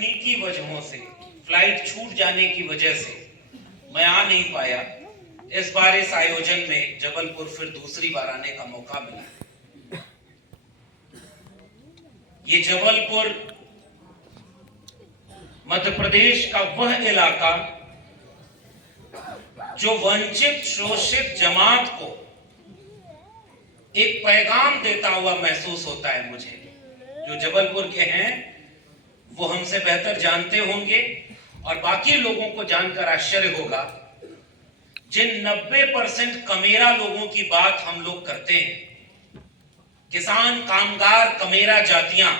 तकनीकी वजहों से, फ्लाइट छूट जाने की वजह से मैं आ नहीं पाया। इस बार इस आयोजन में जबलपुर फिर दूसरी बार आने का मौका मिला। ये जबलपुर मध्य प्रदेश का वह इलाका जो वंचित शोषित जमात को एक पैगाम देता हुआ महसूस होता है। मुझे जो जबलपुर के हैं वो हमसे बेहतर जानते होंगे और बाकी लोगों को जानकर आश्चर्य होगा, जिन 90% कमेरा लोगों की बात हम लोग करते हैं, किसान कामगार कमेरा जातियां,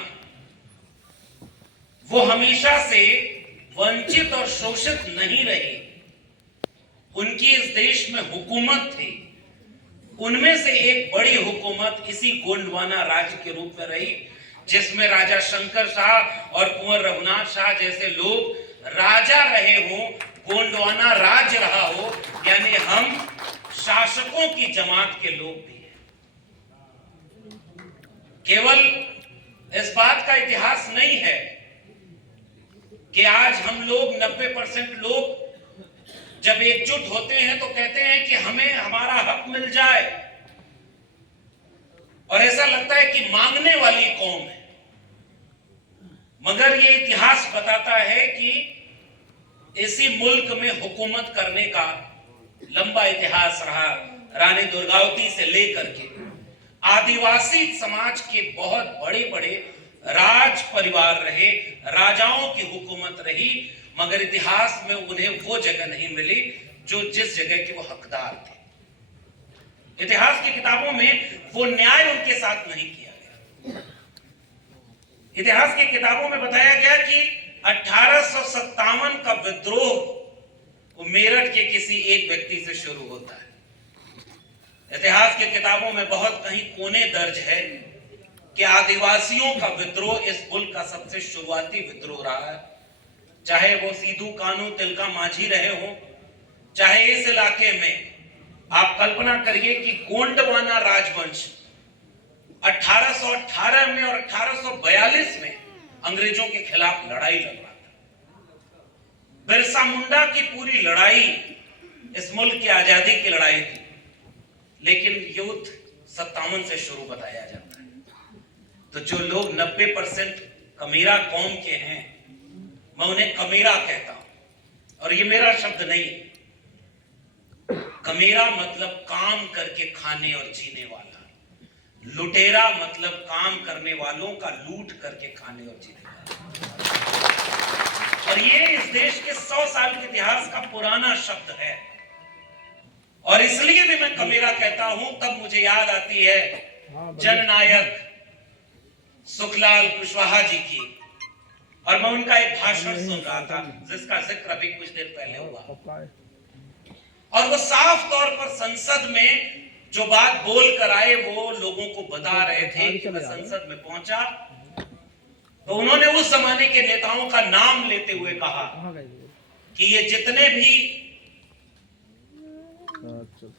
वो हमेशा से वंचित और शोषित नहीं रहे। उनकी इस देश में हुकूमत थी। उनमें से एक बड़ी हुकूमत इसी गोंडवाना राज्य के रूप में रही, जिसमें राजा शंकर शाह और कुंवर रघुनाथ शाह जैसे लोग राजा रहे हों, गोंडवाना राज्य रहा हो, यानी हम शासकों की जमात के लोग भी हैं। केवल इस बात का इतिहास नहीं है कि आज हम लोग 90% लोग जब एकजुट होते हैं तो कहते हैं कि हमें हमारा हक मिल जाए, और ऐसा लगता है कि मांगने वाली कौम है। मगर ये इतिहास बताता है कि इसी मुल्क में हुकूमत करने का लंबा इतिहास रहा। रानी दुर्गावती से लेकर के आदिवासी समाज के बहुत बड़े बड़े राज परिवार रहे, राजाओं की हुकूमत रही, मगर इतिहास में उन्हें वो जगह नहीं मिली जो जिस जगह के वो हकदार थे। इतिहास की किताबों में वो न्याय उनके साथ नहीं किया गया। इतिहास की किताबों में बताया गया कि 1857 का विद्रोह वो मेरठ के किसी एक व्यक्ति से शुरू होता है। इतिहास की किताबों में बहुत कहीं कोने दर्ज है कि आदिवासियों का विद्रोह इस मुल्क का सबसे शुरुआती विद्रोह रहा है। चाहे वो सीधू कानू तिलका मांझी रहे हो, चाहे इस इलाके में आप कल्पना करिए कि गोंडवाना राजवंश 1818 में और 1842 में अंग्रेजों के खिलाफ लड़ाई लड़ रहा था। बिरसा मुंडा की पूरी लड़ाई इस मुल्क की आजादी की लड़ाई थी, लेकिन युद्ध 57 से शुरू बताया जाता है। तो जो लोग 90% कमेरा कौम के हैं, मैं उन्हें कमेरा कहता हूं, और ये मेरा शब्द नहीं। कमेरा मतलब काम करके खाने और जीने वाला, लुटेरा मतलब काम करने वालों का लूट करके खाने और जीने वाला। और ये इस देश के 100 साल के इतिहास का पुराना शब्द है, और इसलिए भी मैं कमेरा कहता हूं। तब मुझे याद आती है जननायक सुखलाल कुशवाहा जी की, और मैं उनका एक भाषण सुन रहा था जिसका जिक्र अभी कुछ देर पहले हुआ, और वो साफ तौर पर संसद में जो बात बोल कर आए वो लोगों को बता रहे थे कि मैं संसद में पहुंचा तो उन्होंने उस जमाने के नेताओं का नाम लेते हुए कहा कि ये जितने भी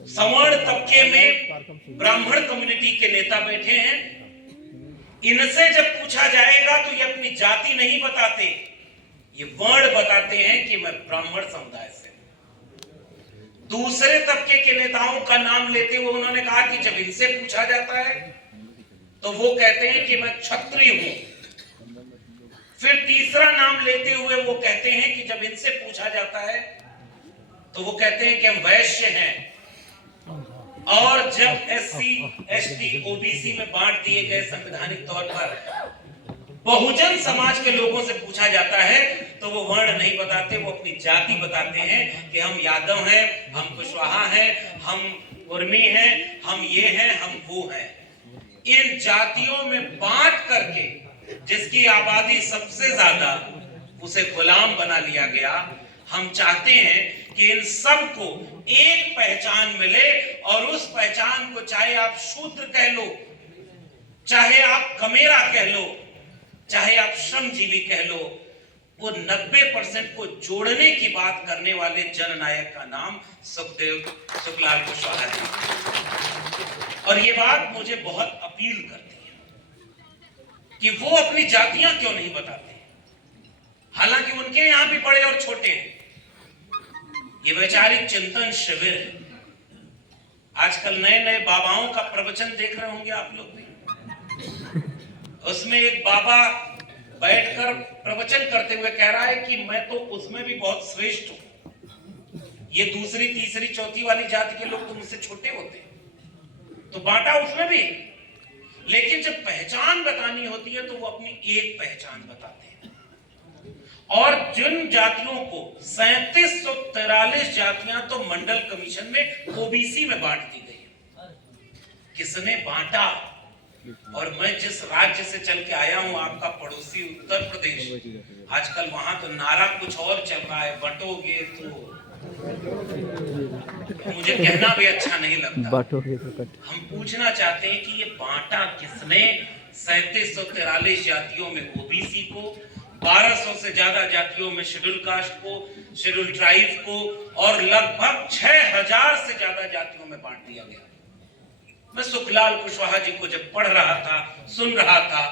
सवर्ण तबके में ब्राह्मण कम्युनिटी के नेता बैठे हैं, इनसे जब पूछा जाएगा तो ये अपनी जाति नहीं बताते, ये वर्ण बताते हैं कि मैं ब्राह्मण समुदाय से। दूसरे तबके के नेताओं का नाम लेते हुए उन्होंने कहा कि जब इनसे पूछा जाता है तो वो कहते हैं कि मैं क्षत्रिय हूं। फिर तीसरा नाम लेते हुए वो कहते हैं कि जब इनसे पूछा जाता है तो वो कहते हैं कि हम वैश्य हैं। और जब एससी, एसटी, ओबीसी में बांट दिए गए संवैधानिक तौर पर बहुजन समाज के लोगों से पूछा जाता है तो वो वर्ण नहीं बताते, वो अपनी जाति बताते हैं कि हम यादव हैं, हम कुशवाहा हैं, हम उर्मी हैं, हम ये हैं, हम वो हैं। इन जातियों में बांट करके जिसकी आबादी सबसे ज्यादा, उसे गुलाम बना लिया गया। हम चाहते हैं कि इन सबको एक पहचान मिले, और उस पहचान को चाहे आप शूद्र कह लो, चाहे आप कमेरा कह लो, चाहे आप श्रमजीवी कह लो, वो 90% को जोड़ने की बात करने वाले जननायक का नाम सुखलाल कुशवाहा जी। और ये बात मुझे बहुत अपील करती है कि वो अपनी जातियां क्यों नहीं बताते। हालांकि उनके यहां भी बड़े और छोटे हैं। ये वैचारिक चिंतन शिविर है। आजकल नए नए बाबाओं का प्रवचन देख रहे होंगे आप लोग भी। उसमें एक बाबा बैठकर प्रवचन करते हुए कह रहा है कि मैं तो उसमें भी बहुत श्रेष्ठ हूं, ये दूसरी तीसरी चौथी वाली जाति के लोग तो मुझसे छोटे होते हैं। तो बांटा उसमें भी, लेकिन जब पहचान बतानी होती है तो वो अपनी एक पहचान बताते हैं। और जिन जातियों को 3743 जातियां तो मंडल कमीशन में ओबीसी में बांट दी गई। किसने बांटा? और मैं जिस राज्य से चल के आया हूं, आपका पड़ोसी उत्तर प्रदेश, आजकल वहां तो नारा कुछ और चल रहा है, बंटोगे तो मुझे कहना भी अच्छा नहीं लगता। हम पूछना चाहते हैं कि ये बांटा किसने? 3743 जातियों में ओबीसी को, 1200 से ज्यादा जातियों में शेड्यूल कास्ट को, शेड्यूल ट्राइब को, और लगभग 6000 से ज्यादा जातियों में बांट दिया गया। मैं सुखलाल कुशवाहा जी को जब पढ़ रहा था, सुन रहा था,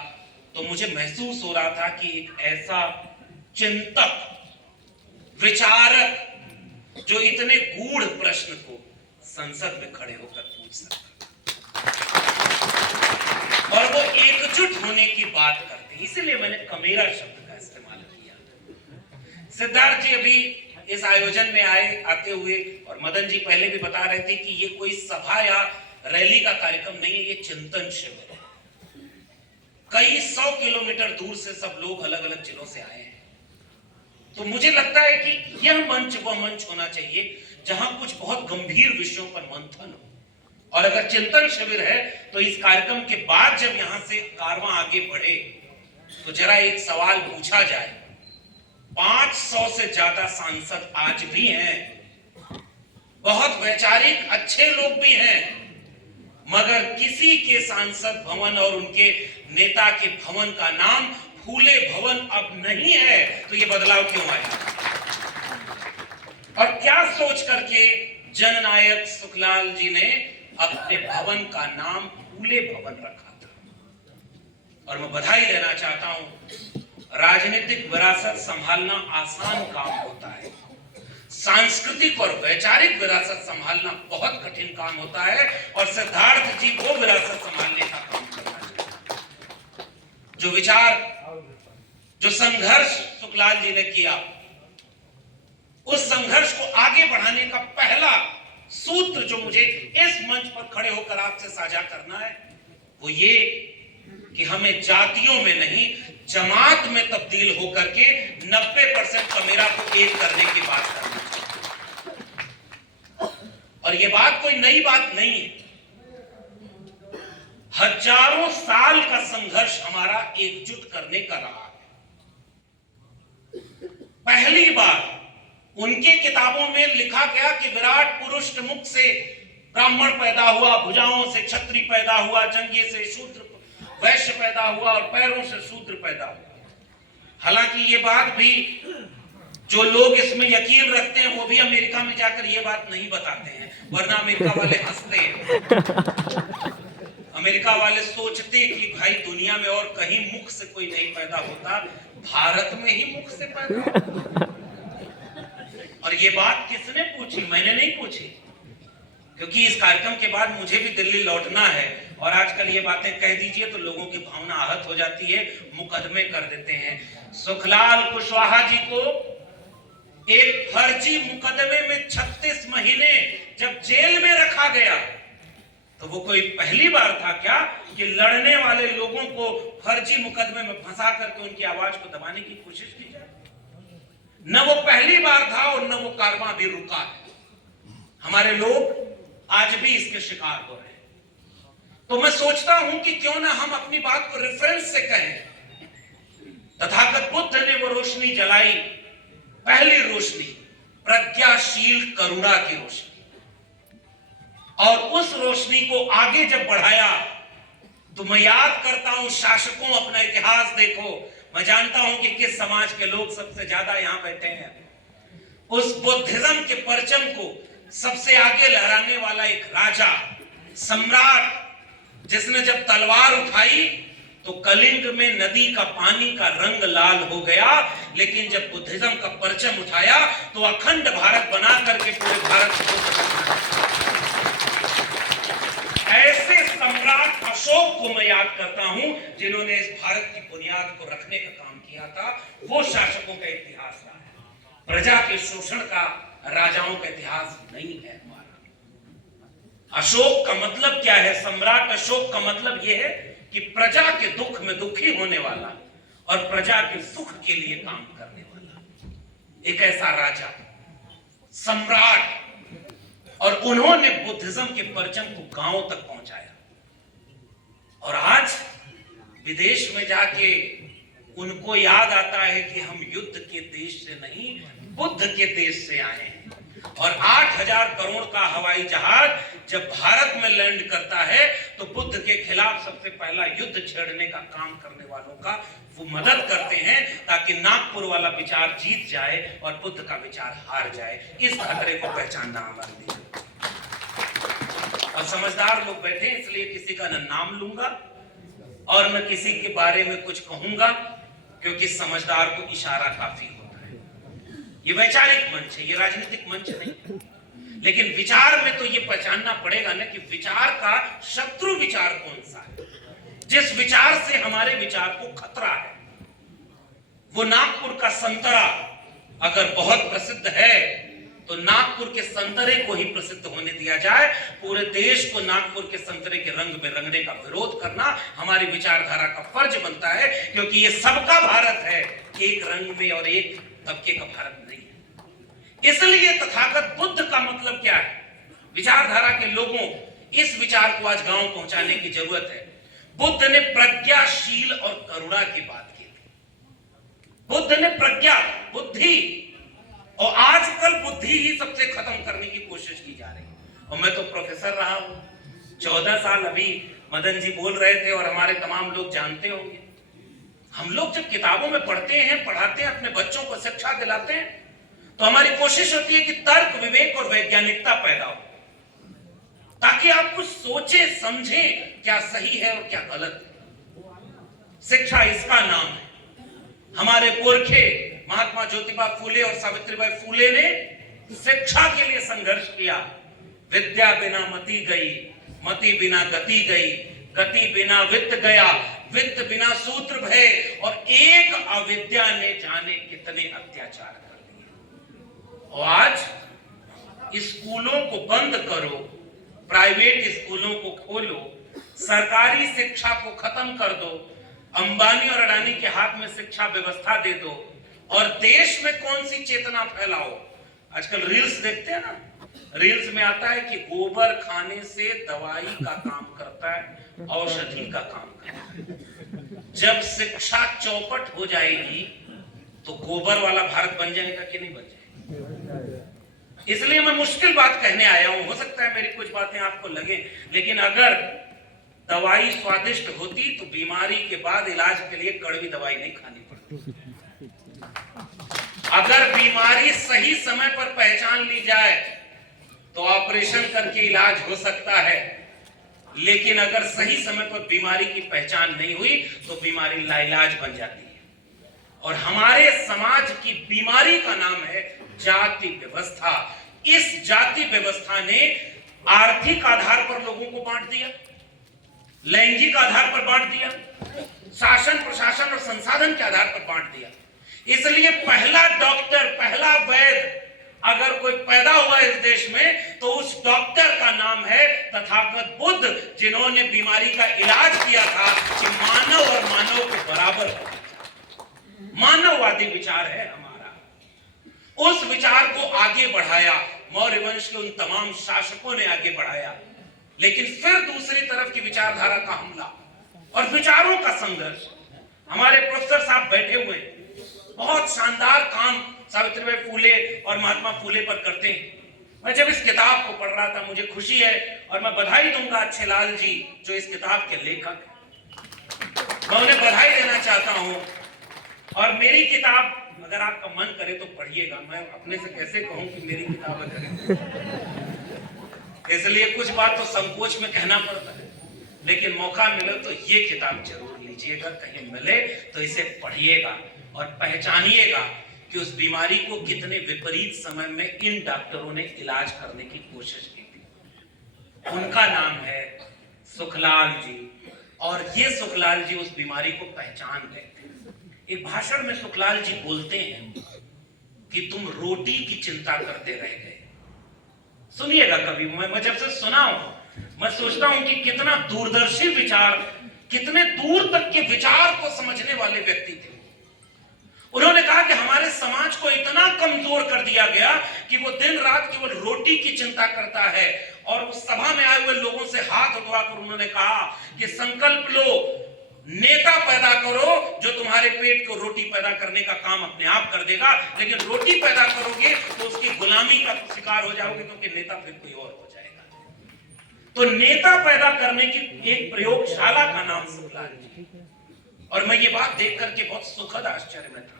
तो मुझे महसूस हो रहा था कि एक ऐसा चिंतक, विचारक, जो इतने गूढ़ प्रश्न को संसद में खड़े होकर पूछ सकता, और वो एकजुट होने की बात करते हैं। इसलिए मैंने कमेरा शब्द का इस्तेमाल किया। सिद्धार्थ जी अभी इस आयोजन में आते हुए, और मदन जी पहले भी बता रहे थे कि ये कोई सभा या रैली का कार्यक्रम नहीं है, ये चिंतन शिविर है। कई 100 किलोमीटर दूर से सब लोग अलग अलग जिलों से आए हैं। तो मुझे लगता है कि यह मंच वह मंच होना चाहिए जहां कुछ बहुत गंभीर विषयों पर मंथन हो। और अगर चिंतन शिविर है तो इस कार्यक्रम के बाद जब यहां से कारवां आगे बढ़े तो जरा एक सवाल पूछा जाए। 500 से ज्यादा सांसद आज भी हैं, बहुत वैचारिक अच्छे लोग भी हैं, मगर किसी के सांसद भवन और उनके नेता के भवन का नाम फूले भवन अब नहीं है। तो ये बदलाव क्यों आया? और क्या सोच करके जननायक सुखलाल जी ने अपने भवन का नाम फूले भवन रखा था? और मैं बधाई देना चाहता हूं, राजनीतिक विरासत संभालना आसान काम होता है, सांस्कृतिक और वैचारिक विरासत संभालना बहुत कठिन काम होता है। और सिद्धार्थ जी वो विरासत संभालने का काम करना चाहिए। जो विचार, जो संघर्ष सुखलाल जी ने किया, उस संघर्ष को आगे बढ़ाने का पहला सूत्र जो मुझे इस मंच पर खड़े होकर आपसे साझा करना है, वो ये कि हमें जातियों में नहीं, जमात में तब्दील होकर के 90% कमेरा को एक करने की बात करनी चाहिए। और ये बात कोई नई बात नहीं है। हजारों साल का संघर्ष हमारा एकजुट करने का रहा है। पहली बार उनके किताबों में लिखा गया कि विराट पुरुष के मुख से ब्राह्मण पैदा हुआ, भुजाओं से क्षत्रिय पैदा हुआ, जंघे से शूद्र वैश्य पैदा हुआ और पैरों से शूद्र पैदा हुआ। हालांकि ये बात भी जो लोग इसमें यकीन रखते हैं वो भी अमेरिका में जाकर ये बात नहीं बताते हैं, वरना अमेरिका वाले हंसते हैं। अमेरिका वाले सोचते कि भाई दुनिया में और कहीं मुख से कोई नहीं पैदा होता, भारत में ही मुख से पैदा होता। और ये बात किसने पूछी? मैंने नहीं पूछी, क्योंकि इस कार्यक्रम के बाद मुझे भी दिल्ली लौटना है। और आजकल ये बातें कह दीजिए तो लोगों की भावना आहत हो जाती है, मुकदमे कर देते हैं। सुखलाल कुशवाहा जी को एक फर्जी मुकदमे में 36 महीने जब जेल में रखा गया, तो वो कोई पहली बार था क्या कि लड़ने वाले लोगों को फर्जी मुकदमे में फंसा करके उनकी आवाज को दबाने की कोशिश की जाए? न वो पहली बार था और न वो कारवां भी रुका है। हमारे लोग आज भी इसके शिकार हो रहे हैं। तो मैं सोचता हूं कि क्यों ना हम अपनी बात को रेफरेंस से कहें। तथागत बुद्ध ने वो रोशनी जलाई, पहली रोशनी, प्रज्ञाशील करुणा की रोशनी, और उस रोशनी को आगे जब बढ़ाया तो मैं याद करता हूं शासकों, अपना इतिहास देखो, मैं जानता हूं कि किस समाज के लोग सबसे ज्यादा यहां बैठे हैं। उस बुद्धिज्म के परचम को सबसे आगे लहराने वाला एक राजा, सम्राट, जिसने जब तलवार उठाई तो तो कलिंग में नदी का पानी का रंग लाल हो गया, लेकिन जब बुद्धिज्म का परचम उठाया तो अखंड भारत बना करके पूरे भारत को। ऐसे सम्राट अशोक को मैं याद करता हूं जिन्होंने इस भारत की बुनियाद को रखने का काम किया था। वो शासकों का इतिहास रहा है, प्रजा के शोषण का राजाओं का इतिहास नहीं है हमारा। अशोक का मतलब क्या है? सम्राट अशोक का मतलब यह है कि प्रजा के दुख में दुखी होने वाला और प्रजा के सुख के लिए काम करने वाला एक ऐसा राजा, सम्राट। और उन्होंने बुद्धिज्म के परचम को गांवों तक पहुंचाया। और आज विदेश में जाके उनको याद आता है कि हम युद्ध के देश से नहीं, बुद्ध के देश से आए हैं। और 8,000 करोड़ का हवाई जहाज जब भारत में लैंड करता है तो बुद्ध के खिलाफ सबसे पहला युद्ध छेड़ने का काम करने वालों का वो मदद करते हैं, ताकि नागपुर वाला विचार जीत जाए और बुद्ध का विचार हार जाए। इस खतरे को पहचानना हमारे लिए। और समझदार लोग बैठे, इसलिए किसी का न नाम लूंगा और न किसी के बारे में कुछ कहूंगा, क्योंकि समझदार को इशारा काफी होता है। ये वैचारिक मंच है, ये राजनीतिक मंच नहीं है। लेकिन विचार में तो ये पहचानना पड़ेगा ना कि विचार का शत्रु विचार कौन सा है। जिस विचार से हमारे विचार को खतरा है, वो नागपुर का संतरा अगर बहुत प्रसिद्ध है तो नागपुर के संतरे को ही प्रसिद्ध होने दिया जाए। पूरे देश को नागपुर के संतरे के रंग में रंगने का विरोध करना हमारी विचारधारा का फर्ज बनता है, क्योंकि ये सबका भारत है, एक रंग में और एक तबके का भारत नहीं है। इसलिए तथागत बुद्ध का मतलब क्या है? विचारधारा के लोगों, इस विचार को आज गांव पहुंचाने की जरूरत है। बुद्ध ने प्रज्ञाशील और करुणा की बात की थी। बुद्ध ने प्रज्ञा, बुद्धि, और आजकल बुद्धि ही सबसे खत्म करने की कोशिश की जा रही है। और मैं तो प्रोफेसर रहा हूं 14 साल, अभी मदन जी बोल रहे थे और हमारे तमाम लोग जानते होंगे। हम लोग जब किताबों में पढ़ते हैं, पढ़ाते हैं, अपने बच्चों को शिक्षा दिलाते हैं, तो हमारी कोशिश होती है कि तर्क, विवेक और वैज्ञानिकता पैदा हो, ताकि आप कुछ सोचे समझें क्या सही है और क्या गलत है। शिक्षा इसका नाम है। हमारे पुरखे महात्मा ज्योतिबा फूले और सावित्रीबाई फूले ने शिक्षा के लिए संघर्ष किया। विद्या बिना मति गई, मति बिना गति गई, गति बिना वित्त गया, वित्त बिना सूत्र भय, और एक अविद्या ने जाने कितने अत्याचार कर दिए। और आज स्कूलों को बंद करो, प्राइवेट स्कूलों को खोलो, सरकारी शिक्षा को खत्म कर दो, अंबानी और अडानी के हाथ में शिक्षा व्यवस्था दे दो, और देश में कौन सी चेतना फैलाओ। आजकल रील्स देखते हैं ना, रील्स में आता है कि गोबर खाने से दवाई का काम करता है, औषधि का काम करता है। जब शिक्षा चौपट हो जाएगी तो गोबर वाला भारत बन जाएगा कि नहीं बन जाएगा। इसलिए मैं मुश्किल बात कहने आया हूं। हो सकता है मेरी कुछ बातें आपको लगे, लेकिन अगर दवाई स्वादिष्ट होती तो बीमारी के बाद इलाज के लिए कड़वी दवाई नहीं खानी पड़ती। अगर बीमारी सही समय पर पहचान ली जाए तो ऑपरेशन करके इलाज हो सकता है, लेकिन अगर सही समय पर बीमारी की पहचान नहीं हुई तो बीमारी लाइलाज बन जाती है। और हमारे समाज की बीमारी का नाम है जाति व्यवस्था। इस जाति व्यवस्था ने आर्थिक आधार पर लोगों को बांट दिया, लैंगिक आधार पर बांट दिया, शासन प्रशासन और संसाधन के आधार पर बांट दिया। इसलिए पहला डॉक्टर, पहला वैद्य अगर कोई पैदा हुआ इस देश में तो उस डॉक्टर का नाम है तथागत बुद्ध, जिन्होंने बीमारी का इलाज किया था कि मानव और मानव को बराबर। मानववादी विचार है हमारा। उस विचार को आगे बढ़ाया, मौर्य वंश के उन तमाम शासकों ने आगे बढ़ाया। लेकिन फिर दूसरी तरफ की विचारधारा का हमला और विचारों का संघर्ष। हमारे प्रोफेसर साहब बैठे हुए हैं, बहुत शानदार काम सावित्रीबाई फूले और महात्मा फूले पर करते हैं। मैं जब इस किताब को पढ़ रहा था मुझे खुशी है, और मैं बधाई दूंगा अच्छे लाल जी जो इस किताब के लेखक हैं। मैं उन्हें बधाई देना चाहता हूं। और मेरी किताब अगर आपका मन करे तो पढ़िएगा। मैं अपने से कैसे कहूं कि मेरी किताब है, इसलिए कुछ बात तो संकोच में कहना पड़ता है, लेकिन मौका मिले तो ये किताब जरूर लीजिए। लीजिएगा, कहीं मिले तो इसे पढ़िएगा और पहचानिएगा कि उस बीमारी को कितने विपरीत समय में इन डॉक्टरों ने इलाज करने की कोशिश की थी। उनका नाम है सुखलाल जी, और ये सुखलाल जी उस बीमारी को पहचान गए थे। एक भाषण में सुखलाल जी बोलते हैं कि तुम रोटी की चिंता करते रह गए। सुनिएगा कभी, मैं जब से सुना हूं मैं सोचता हूं कि कितना दूरदर्शी विचार, कितने दूर तक के विचार को समझने वाले व्यक्ति थे। उन्होंने कहा कि हमारे समाज को इतना कमजोर कर दिया गया कि वो दिन रात केवल रोटी की चिंता करता है। और उस सभा में आए हुए लोगों से हाथ उठवाकर उन्होंने कहा कि संकल्प लो, नेता पैदा करो जो तुम्हारे पेट को रोटी पैदा करने का काम अपने आप कर देगा, लेकिन रोटी पैदा करोगे तो उसकी गुलामी का शिकार हो जाओगे, क्योंकि नेता फिर कोई और हो जाएगा। तो नेता पैदा करने की एक प्रयोगशाला का नाम सुखलाल जी। और मैं ये बात देख करके बहुत सुखद आश्चर्य में था।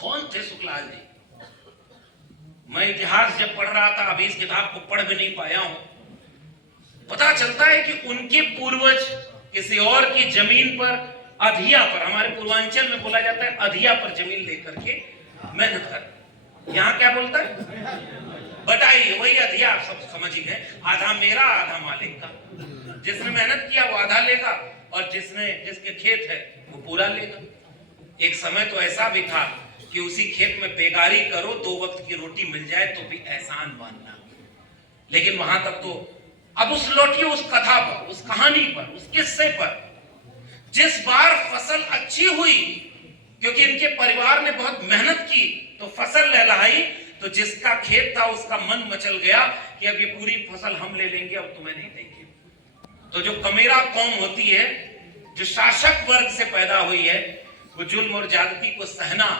कौन थे सुखलाल जी? मैं इतिहास जब पढ़ रहा था, अभी इस किताब को पढ़ भी नहीं पाया हूं, पता चलता है कि उनके पूर्वज किसी और की जमीन पर, अधिया पर, हमारे पूर्वांचल में बोला जाता है अधिया पर जमीन लेकर के मेहनत कर। यहां क्या बोलता है? बटाई। वही अधिया, आप सब समझ ही गए, आधा मेरा आधा मालिक का। जिसने मेहनत किया वो आधा लेगा, और जिसके खेत है वो पूरा लेगा। एक समय तो ऐसा भी था कि उसी खेत में बेगारी करो, 2 वक्त की रोटी मिल जाए तो भी एहसान मानना। लेकिन वहां तक तो अब उस लौटिए उस कथा पर, उस कहानी पर, उस किस्से पर। जिस बार फसल अच्छी हुई, क्योंकि इनके परिवार ने बहुत मेहनत की, तो फसल लहलहाई, तो जिसका खेत था उसका मन मचल गया कि अब ये पूरी फसल हम ले लेंगे, अब तुम्हें नहीं देंगे। तो जो कमेरा कौम होती है, जो शासक वर्ग से पैदा हुई है, वो जुल्म और ज्यादती को सहना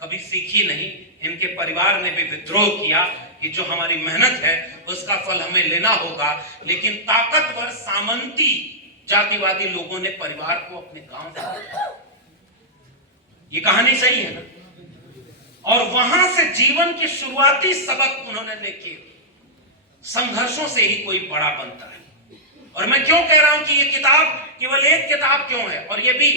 कभी सीखी नहीं। इनके परिवार ने भी विद्रोह किया कि जो हमारी मेहनत है उसका फल हमें लेना होगा। लेकिन ताकतवर सामंती जातिवादी लोगों ने परिवार को अपने गांव से, ये कहानी सही है ना? और वहां से जीवन के शुरुआती सबक उन्होंने लेके, संघर्षों से ही कोई बड़ा बनता है। और मैं क्यों कह रहा हूं कि ये किताब केवल एक किताब क्यों है, और ये भी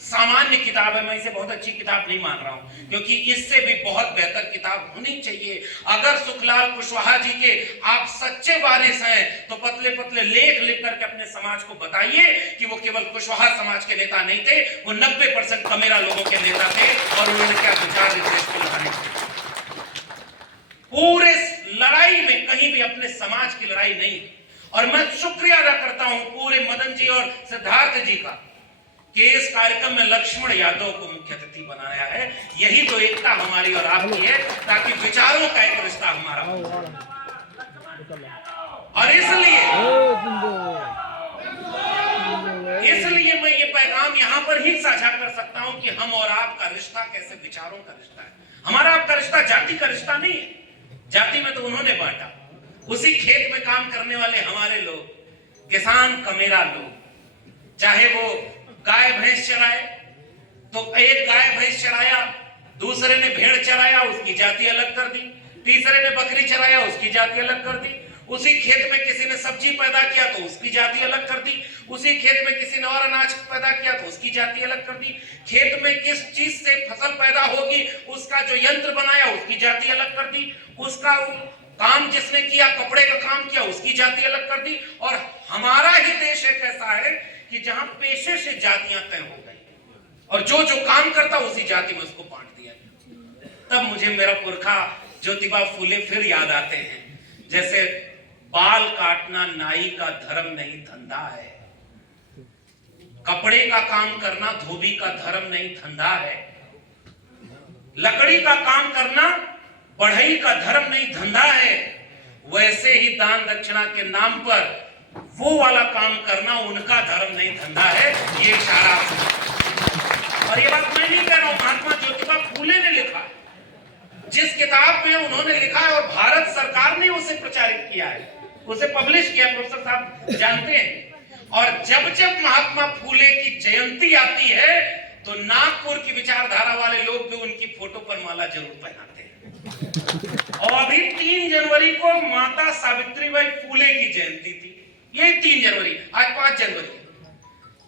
सामान्य किताब है, मैं इसे बहुत अच्छी किताब नहीं मान रहा हूं, क्योंकि इससे भी बहुत बेहतर किताब होनी चाहिए। अगर सुखलाल कुशवाहा जी के आप सच्चे वारिस हैं तो पतले पतले लेख लिख करके अपने समाज को बताइए कि वो केवल कुशवाहा समाज के नेता नहीं थे, वो 90% कमेरा लोगों के नेता थे, और उन्होंने क्या विचार इस देश को लगाने थे। पूरे लड़ाई में कहीं भी अपने समाज की लड़ाई नहीं। और मैं शुक्रिया अदा करता हूं पूरे मदन जी और सिद्धार्थ जी का कि इस कार्यक्रम में लक्ष्मण यादव को मुख्य अतिथि बनाया है। यही तो एकता हमारी और आपकी है, ताकि विचारों का एक रिश्ता हमारा हो। और इसलिए मैं ये पैगाम यहां पर ही साझा कर सकता हूं कि हम और आपका रिश्ता कैसे विचारों का रिश्ता है। हमारा आपका रिश्ता जाति का रिश्ता नहीं है। जाति में तो उन्होंने बांटा। उसी खेत में काम करने वाले हमारे लोग, किसान कमेरा लोग, चाहे वो गाय भैंस चराए, तो एक गाय भैंस चराया, दूसरे ने भेड़ चराया, उसकी जाति अलग कर दी, तीसरे ने बकरी चराया, उसकी जाति अलग कर दी। उसी खेत में किसी ने सब्जी पैदा किया तो उसकी जाति अलग कर दी। उसी खेत में किसी ने और अनाज पैदा किया तो उसकी जाति अलग कर दी। खेत में किस चीज से फसल पैदा होगी उसका जो यंत्र बनाया उसकी जाति अलग कर दी। उसका काम जिसने किया, कपड़े का काम किया, उसकी जाति अलग कर दी। और हमारा ही देश एक ऐसा है कि जहां पेशे से जातियां तय हो गई, और जो जो काम करता उसी जाति में उसको बांट दिया। तब मुझे मेरा पुरखा ज्योतिबा फूले फिर याद आते हैं, जैसे बाल काटना नाई का धर्म नहीं धंधा है, कपड़े का काम करना धोबी का धर्म नहीं धंधा है, लकड़ी का काम करना बढ़ई का धर्म नहीं धंधा है, वैसे ही दान दक्षिणा के नाम पर वो वाला काम करना उनका धर्म नहीं धंधा है। ये इशारा, और ये बात मैं नहीं कह रहा हूं, महात्मा ज्योतिबा फूले ने लिखा है। जिस किताब में उन्होंने लिखा है और भारत सरकार ने उसे प्रचारित किया है, उसे पब्लिश किया, प्रोफेसर साहब जानते हैं। और जब जब महात्मा फूले की जयंती आती है तो नागपुर की विचारधारा वाले लोग भी उनकी फोटो पर माला जरूर पहनाते हैं। और अभी 3 जनवरी को माता सावित्रीबाई फूले की जयंती थी। यही 3 जनवरी, आज 5 जनवरी।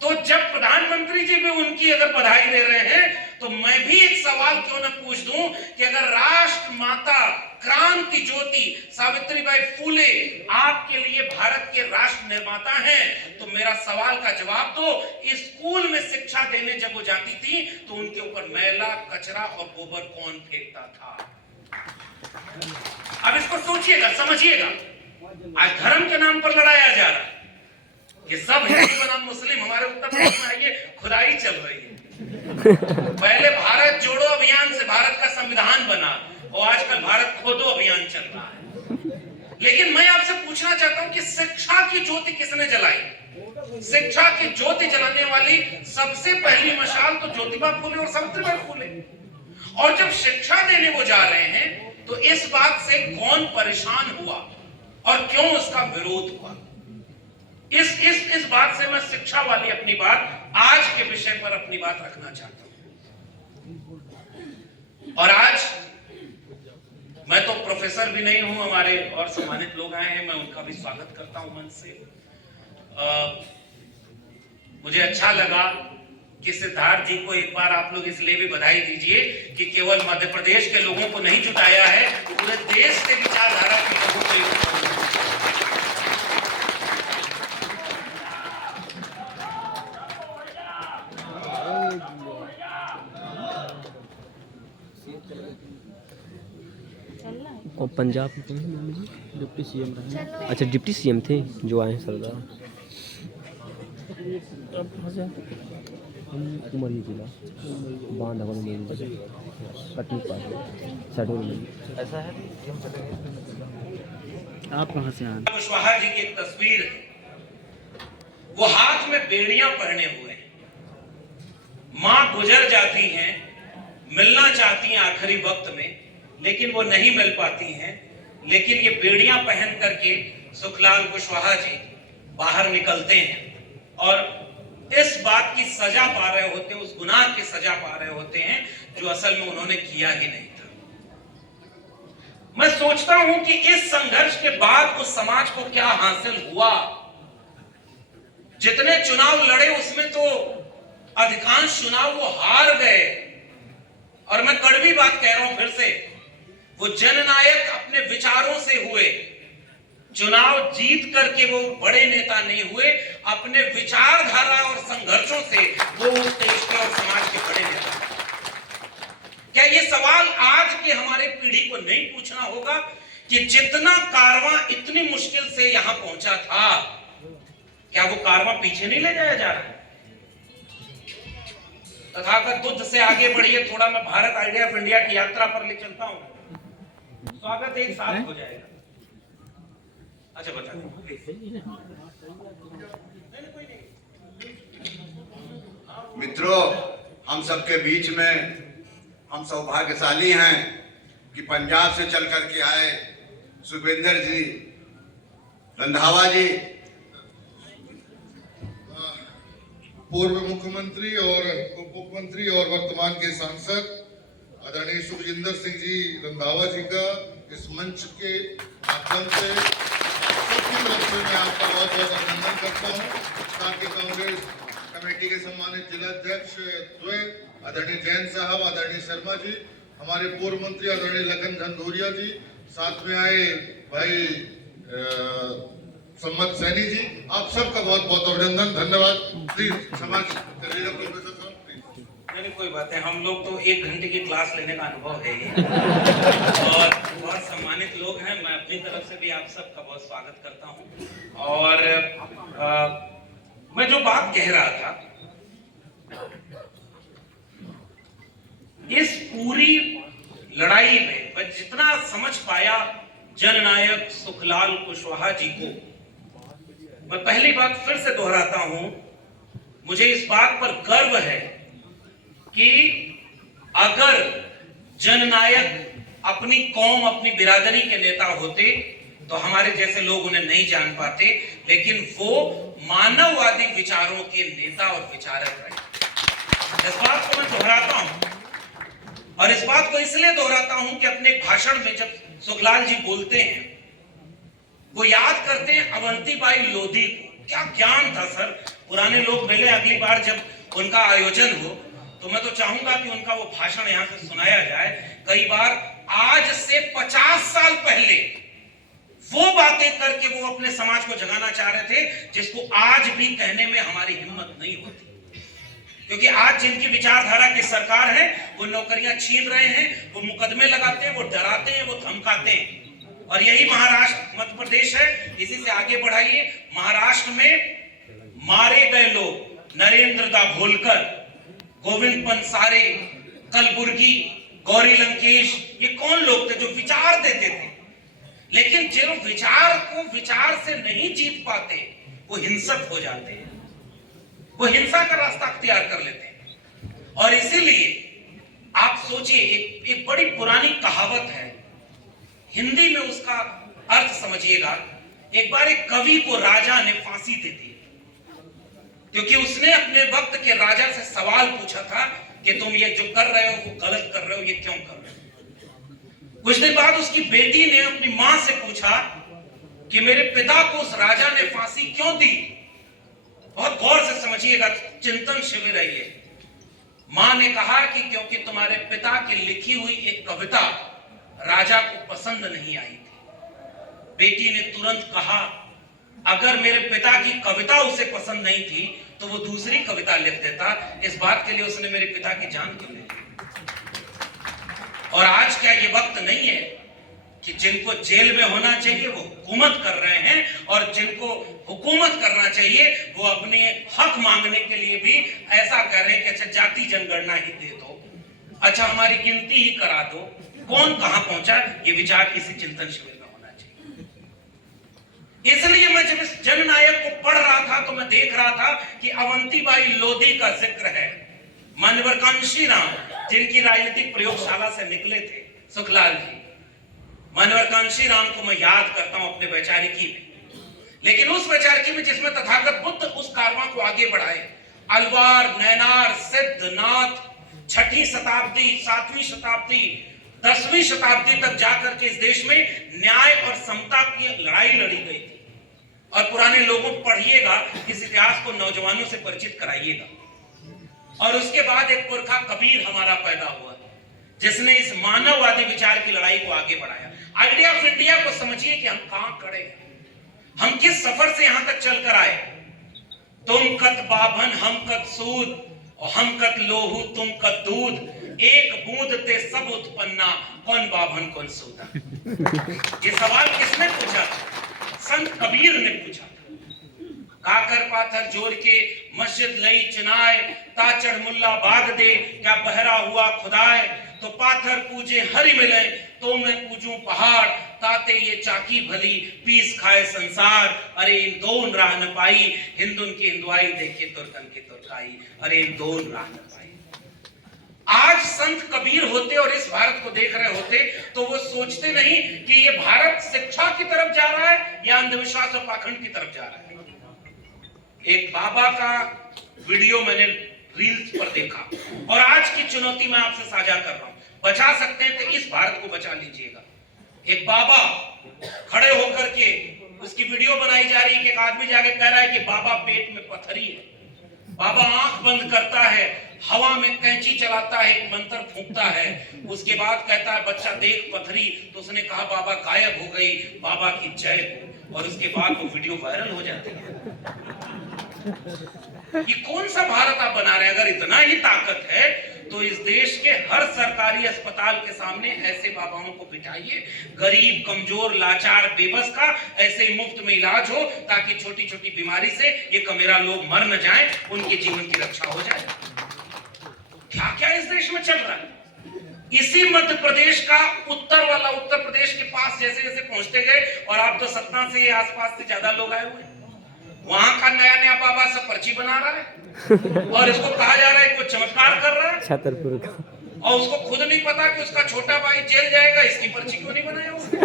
तो जब प्रधानमंत्री जी भी उनकी अगर बधाई दे रहे हैं, तो मैं भी एक सवाल क्यों न पूछ दूं कि अगर राष्ट्र माता क्रांति ज्योति सावित्रीबाई फूले आपके लिए भारत के राष्ट्र निर्माता हैं, तो मेरा सवाल का जवाब दो। स्कूल में शिक्षा देने जब वो जाती थी तो उनके ऊपर मैला कचरा और गोबर कौन फेंकता था? अब इसको सोचिएगा, समझिएगा। आज धर्म के नाम पर लड़ाया जा रहा है कि सब हिंदू बनाम मुस्लिम। हमारे उत्तर प्रदेश में आइए, खुदाई चल रही है। पहले भारत जोड़ो अभियान से भारत का संविधान बना, और आजकल भारत खोदो अभियान चल रहा है। लेकिन मैं आपसे पूछना चाहता हूं कि शिक्षा की ज्योति किसने जलाई? शिक्षा की ज्योति जलाने वाली सबसे पहली मशाल तो ज्योतिबा फूले और सावित्रीबाई फूले। और जब शिक्षा देने वो जा रहे हैं तो इस बात से कौन परेशान हुआ और क्यों उसका विरोध हुआ? इस बात से मैं शिक्षा वाली अपनी बात, आज के विषय पर अपनी बात रखना चाहता हूं। और आज मैं तो प्रोफेसर भी नहीं हूं, हमारे और सम्मानित लोग आए हैं, मैं उनका भी स्वागत करता हूं मन से। मुझे अच्छा लगा कि सिद्धार्थ जी को एक बार आप लोग इसलिए भी बधाई दीजिए कि केवल मध्य प्रदेश के लोगों को नहीं जुटाया है, पूरे देश के विचारधारा के लोगों को। और पंजाब में डिप्टी सीएम रहे। अच्छा, डिप्टी सीएम थे जो आए हैं सरदार। उमरिया जिला बांध कटनी पास ऐसा है। आप कहाँ से आए? कुशवाहा जी की एक तस्वीर है, वो हाथ में बेड़ियां पहने हुए हैं। मां गुजर जाती हैं, मिलना चाहती हैं आखिरी वक्त में, लेकिन वो नहीं मिल पाती हैं। लेकिन ये बेड़ियां पहन करके सुखलाल कुशवाहा जी बाहर निकलते हैं और इस बात की सजा पा रहे होते हैं, उस गुनाह की सजा पा रहे होते हैं जो असल में उन्होंने किया ही नहीं था। मैं सोचता हूं कि इस संघर्ष के बाद उस समाज को क्या हासिल हुआ। जितने चुनाव लड़े उसमें तो अधिकांश चुनाव वो हार गए। और मैं कड़वी बात कह रहा हूं फिर से, वो जननायक अपने विचारों से हुए। चुनाव जीत करके वो बड़े नेता नहीं हुए, अपने विचारधारा और संघर्षों से वो उस देश के और समाज के बड़े नेता। क्या ये सवाल आज के हमारे पीढ़ी को नहीं पूछना होगा कि जितना कारवां इतनी मुश्किल से यहां पहुंचा था, क्या वो कारवां पीछे नहीं ले जाया जा रहा? तथागत बुद्ध से आगे बढ़िए, थोड़ा मैं भारत आइडिया ऑफ इंडिया की यात्रा पर ले चलता हूं। स्वागत एक साथ हो जाएगा। अच्छा बता। मित्रों, हम सबके बीच में हम सौभाग्यशाली हैं कि पंजाब से चल करके आए सुखविंदर जी रंधावा जी, पूर्व मुख्यमंत्री और उप मुख्यमंत्री और वर्तमान के सांसद आदरणीय सुखजिंदर सिंह जी रंधावा जी का इस मंच के माध्यम से सबकी तरफ से मैं आपका बहुत बहुत अभिनंदन करता हूं। साथ ही कांग्रेस कमेटी के सम्मानित जिला अध्यक्ष द्वय आदरणीय जैन साहब, आदरणीय शर्मा जी, हमारे पूर्व मंत्री आदरणीय लखन धनधूरिया जी, साथ में आए भाई सम्मत सैनी जी, आप सबका बहुत बहुत अभिनंदन, धन्यवाद। प्लीज समाज करिएगा प्रोफेसर साहब, प्लीज। नहीं कोई बात है, हम लोग तो 1 घंटे की क्लास लेने का अनुभव है ही। और बहुत सम्मानित लोग हैं, मैं अपनी तरफ से भी आप सबका बहुत स्वागत करता हूं। और मैं जो बात कह रहा था, इस पूरी लड़ाई में मैं जितना समझ पाया जननायक सुखलाल कुशवाहा जी को, मैं पहली बात फिर से दोहराता हूं, मुझे इस बात पर गर्व है कि अगर जननायक अपनी कौम, अपनी बिरादरी के नेता होते तो हमारे जैसे लोग उन्हें नहीं जान पाते, लेकिन वो मानववादी विचारों के नेता और विचारक रहे। इस बात को मैं दोहराता हूं, और इस बात को इसलिए दोहराता हूं कि अपने भाषण में जब सुखलाल जी बोलते हैं, वो याद करते हैं अवंतीबाई लोधी को। क्या ज्ञान था सर, पुराने लोग मिले, अगली बार जब उनका आयोजन हो तो मैं तो चाहूंगा कि उनका वो भाषण यहाँ से सुनाया जाए। कई बार आज से 50 साल पहले वो बातें करके वो अपने समाज को जगाना चाह रहे थे, जिसको आज भी कहने में हमारी हिम्मत नहीं होती। क्योंकि आज जिनकी विचारधारा की सरकार है, वो नौकरियां छीन रहे हैं, वो मुकदमे लगाते हैं, वो डराते हैं, वो धमकाते हैं। और यही महाराष्ट्र, मध्य प्रदेश है। इसी से आगे बढ़ाइए। महाराष्ट्र में मारे गए लोग नरेंद्र दाभोलकर, गोविंद पंसारे, कलबुर्गी, गौरी लंकेश, ये कौन लोग थे जो विचार देते थे? लेकिन जो विचार को विचार से नहीं जीत पाते, वो हिंसक हो जाते हैं, वो हिंसा का रास्ता अख्तियार कर लेते हैं। और इसीलिए आप सोचिए, एक बड़ी पुरानी कहावत है, हिंदी में उसका अर्थ समझिएगा। एक बार एक कवि को राजा ने फांसी दे दी, क्योंकि उसने अपने वक्त के राजा से सवाल पूछा था कि तुम ये जो कर रहे हो वो गलत कर रहे हो, ये क्यों कर रहे हो? कुछ दिन बाद उसकी बेटी ने अपनी मां से पूछा कि मेरे पिता को उस राजा ने फांसी क्यों दी? बहुत गौर से समझिएगा, चिंतन शिविर है ये। मां ने कहा कि क्योंकि तुम्हारे पिता की लिखी हुई एक कविता राजा को पसंद नहीं आई थी। बेटी ने तुरंत कहा, अगर मेरे पिता की कविता उसे पसंद नहीं थी तो वो दूसरी कविता लिख देता। इस बात के लिए उसने मेरे पिता की जान क्यों ले ली? और आज क्या ये वक्त नहीं है कि जिनको जेल में होना चाहिए वो हुकूमत कर रहे हैं, और जिनको हुकूमत करना चाहिए वो अपने हक मांगने के लिए भी ऐसा कर रहे हैं कि अच्छा जाति जनगणना ही दे दो, अच्छा हमारी गिनती ही करा दो, कौन कहां पहुंचा? ये विचार इसी चिंतन शिविर में होना चाहिए। इसलिए मैं जब इस जननायक को पढ़ रहा था तो मैं देख रहा था कि अवंतीबाई लोधी का जिक्र है, मानवर कांशीराम, जिनकी राजनीतिक प्रयोगशाला से निकले थे, सुखलाल जी। मानवर कांशीराम को मैं याद करता हूं अपने वैचारिकी में, लेकिन उस वैचारिकी में जिसमें तथागत बुद्ध उस कारवां को आगे बढ़ाए। अलवार, नैनार, सिद्धनाथ 6वीं शताब्दी, 7वीं शताब्दी, 10वीं शताब्दी तक जाकर के इस देश में न्याय और समता की लड़ाई लड़ी गई थी। और पुराने लोगों को पढ़िएगा, इस इतिहास को नौजवानों से परिचित कराइएगा। और उसके बाद एक पुरखा कबीर हमारा पैदा हुआ, जिसने इस मानववादी विचार की लड़ाई को आगे बढ़ाया। आइडिया ऑफ इंडिया को समझिए कि हम कहां खड़े हैं, हम किस सफर से यहां तक चलकर आए। तुम कत बाभन हम कत सूद, और हम कत लोहू तुम कत दूध, एक बूंद ते सब उत्पन्ना, कौन बाभन कौन सूदा। ये सवाल किसने पूछा था? संत कबीर ने पूछा था। काकर पाथर जोड़ के मस्जिद लई चिनाए, ताचड़ मुल्ला बाग दे, क्या बहरा हुआ खुदाए, तो पाथर पूजे हरि मिले, तो मैं पूजूं पहाड़, ताते ये चाकी भली, पीस खाए संसार, अरे इन दोन राह न पाई, हिंदुन की हिंदुआई देखे तुर्कन की तुर्काई, अरे इन दोन राह न पाई। आज संत कबीर होते और इस भारत को देख रहे होते तो वो सोचते नहीं कि ये भारत शिक्षा की तरफ जा रहा है या अंधविश्वास और पाखंड की तरफ जा रहा है। एक बाबा का वीडियो मैंने रील्स पर देखा, और आज की चुनौती मैं आपसे साझा कर रहा हूं। बचा सकते हैं तो इस भारत को बचा लीजिएगा। एक बाबा खड़े होकर के उसकी वीडियो बनाई जा रही है कि एक आदमी जाके कह रहा है कि बाबा पेट में पथरी है। बाबा आंख बंद करता है, हवा में कैंची चलाता है, एक मंत्र फूंकता है, उसके बाद कहता है बच्चा देख पथरी, तो उसने कहा बाबा गायब हो गई, बाबा की जय हो, और उसके बाद वो वीडियो वायरल हो जाती है। ये कौन सा भारत आप बना रहे हैं? अगर इतना ही ताकत है तो इस देश के हर सरकारी अस्पताल के सामने ऐसे बाबाओं को बिठाइए, गरीब, कमजोर, लाचार, बेबस का ऐसे ही मुफ्त में इलाज हो, ताकि छोटी छोटी बीमारी से ये कमेरा लोग मर न जाएं, उनके जीवन की रक्षा हो जाए। क्या क्या इस देश में चल रहा है? इसी मध्य प्रदेश का उत्तर वाला, उत्तर प्रदेश के पास जैसे जैसे पहुंचते गए, और आप तो सतना से आसपास से ज्यादा लोग आए हुए, वहां का नया नया बाबा सब पर्ची बना रहा है और इसको कहा जा रहा है कि वो चमत्कार कर रहा है, छतरपुर का, और उसको खुद नहीं पता कि उसका छोटा भाई जेल जाएगा, इसकी पर्ची क्यों नहीं बनाया उसने।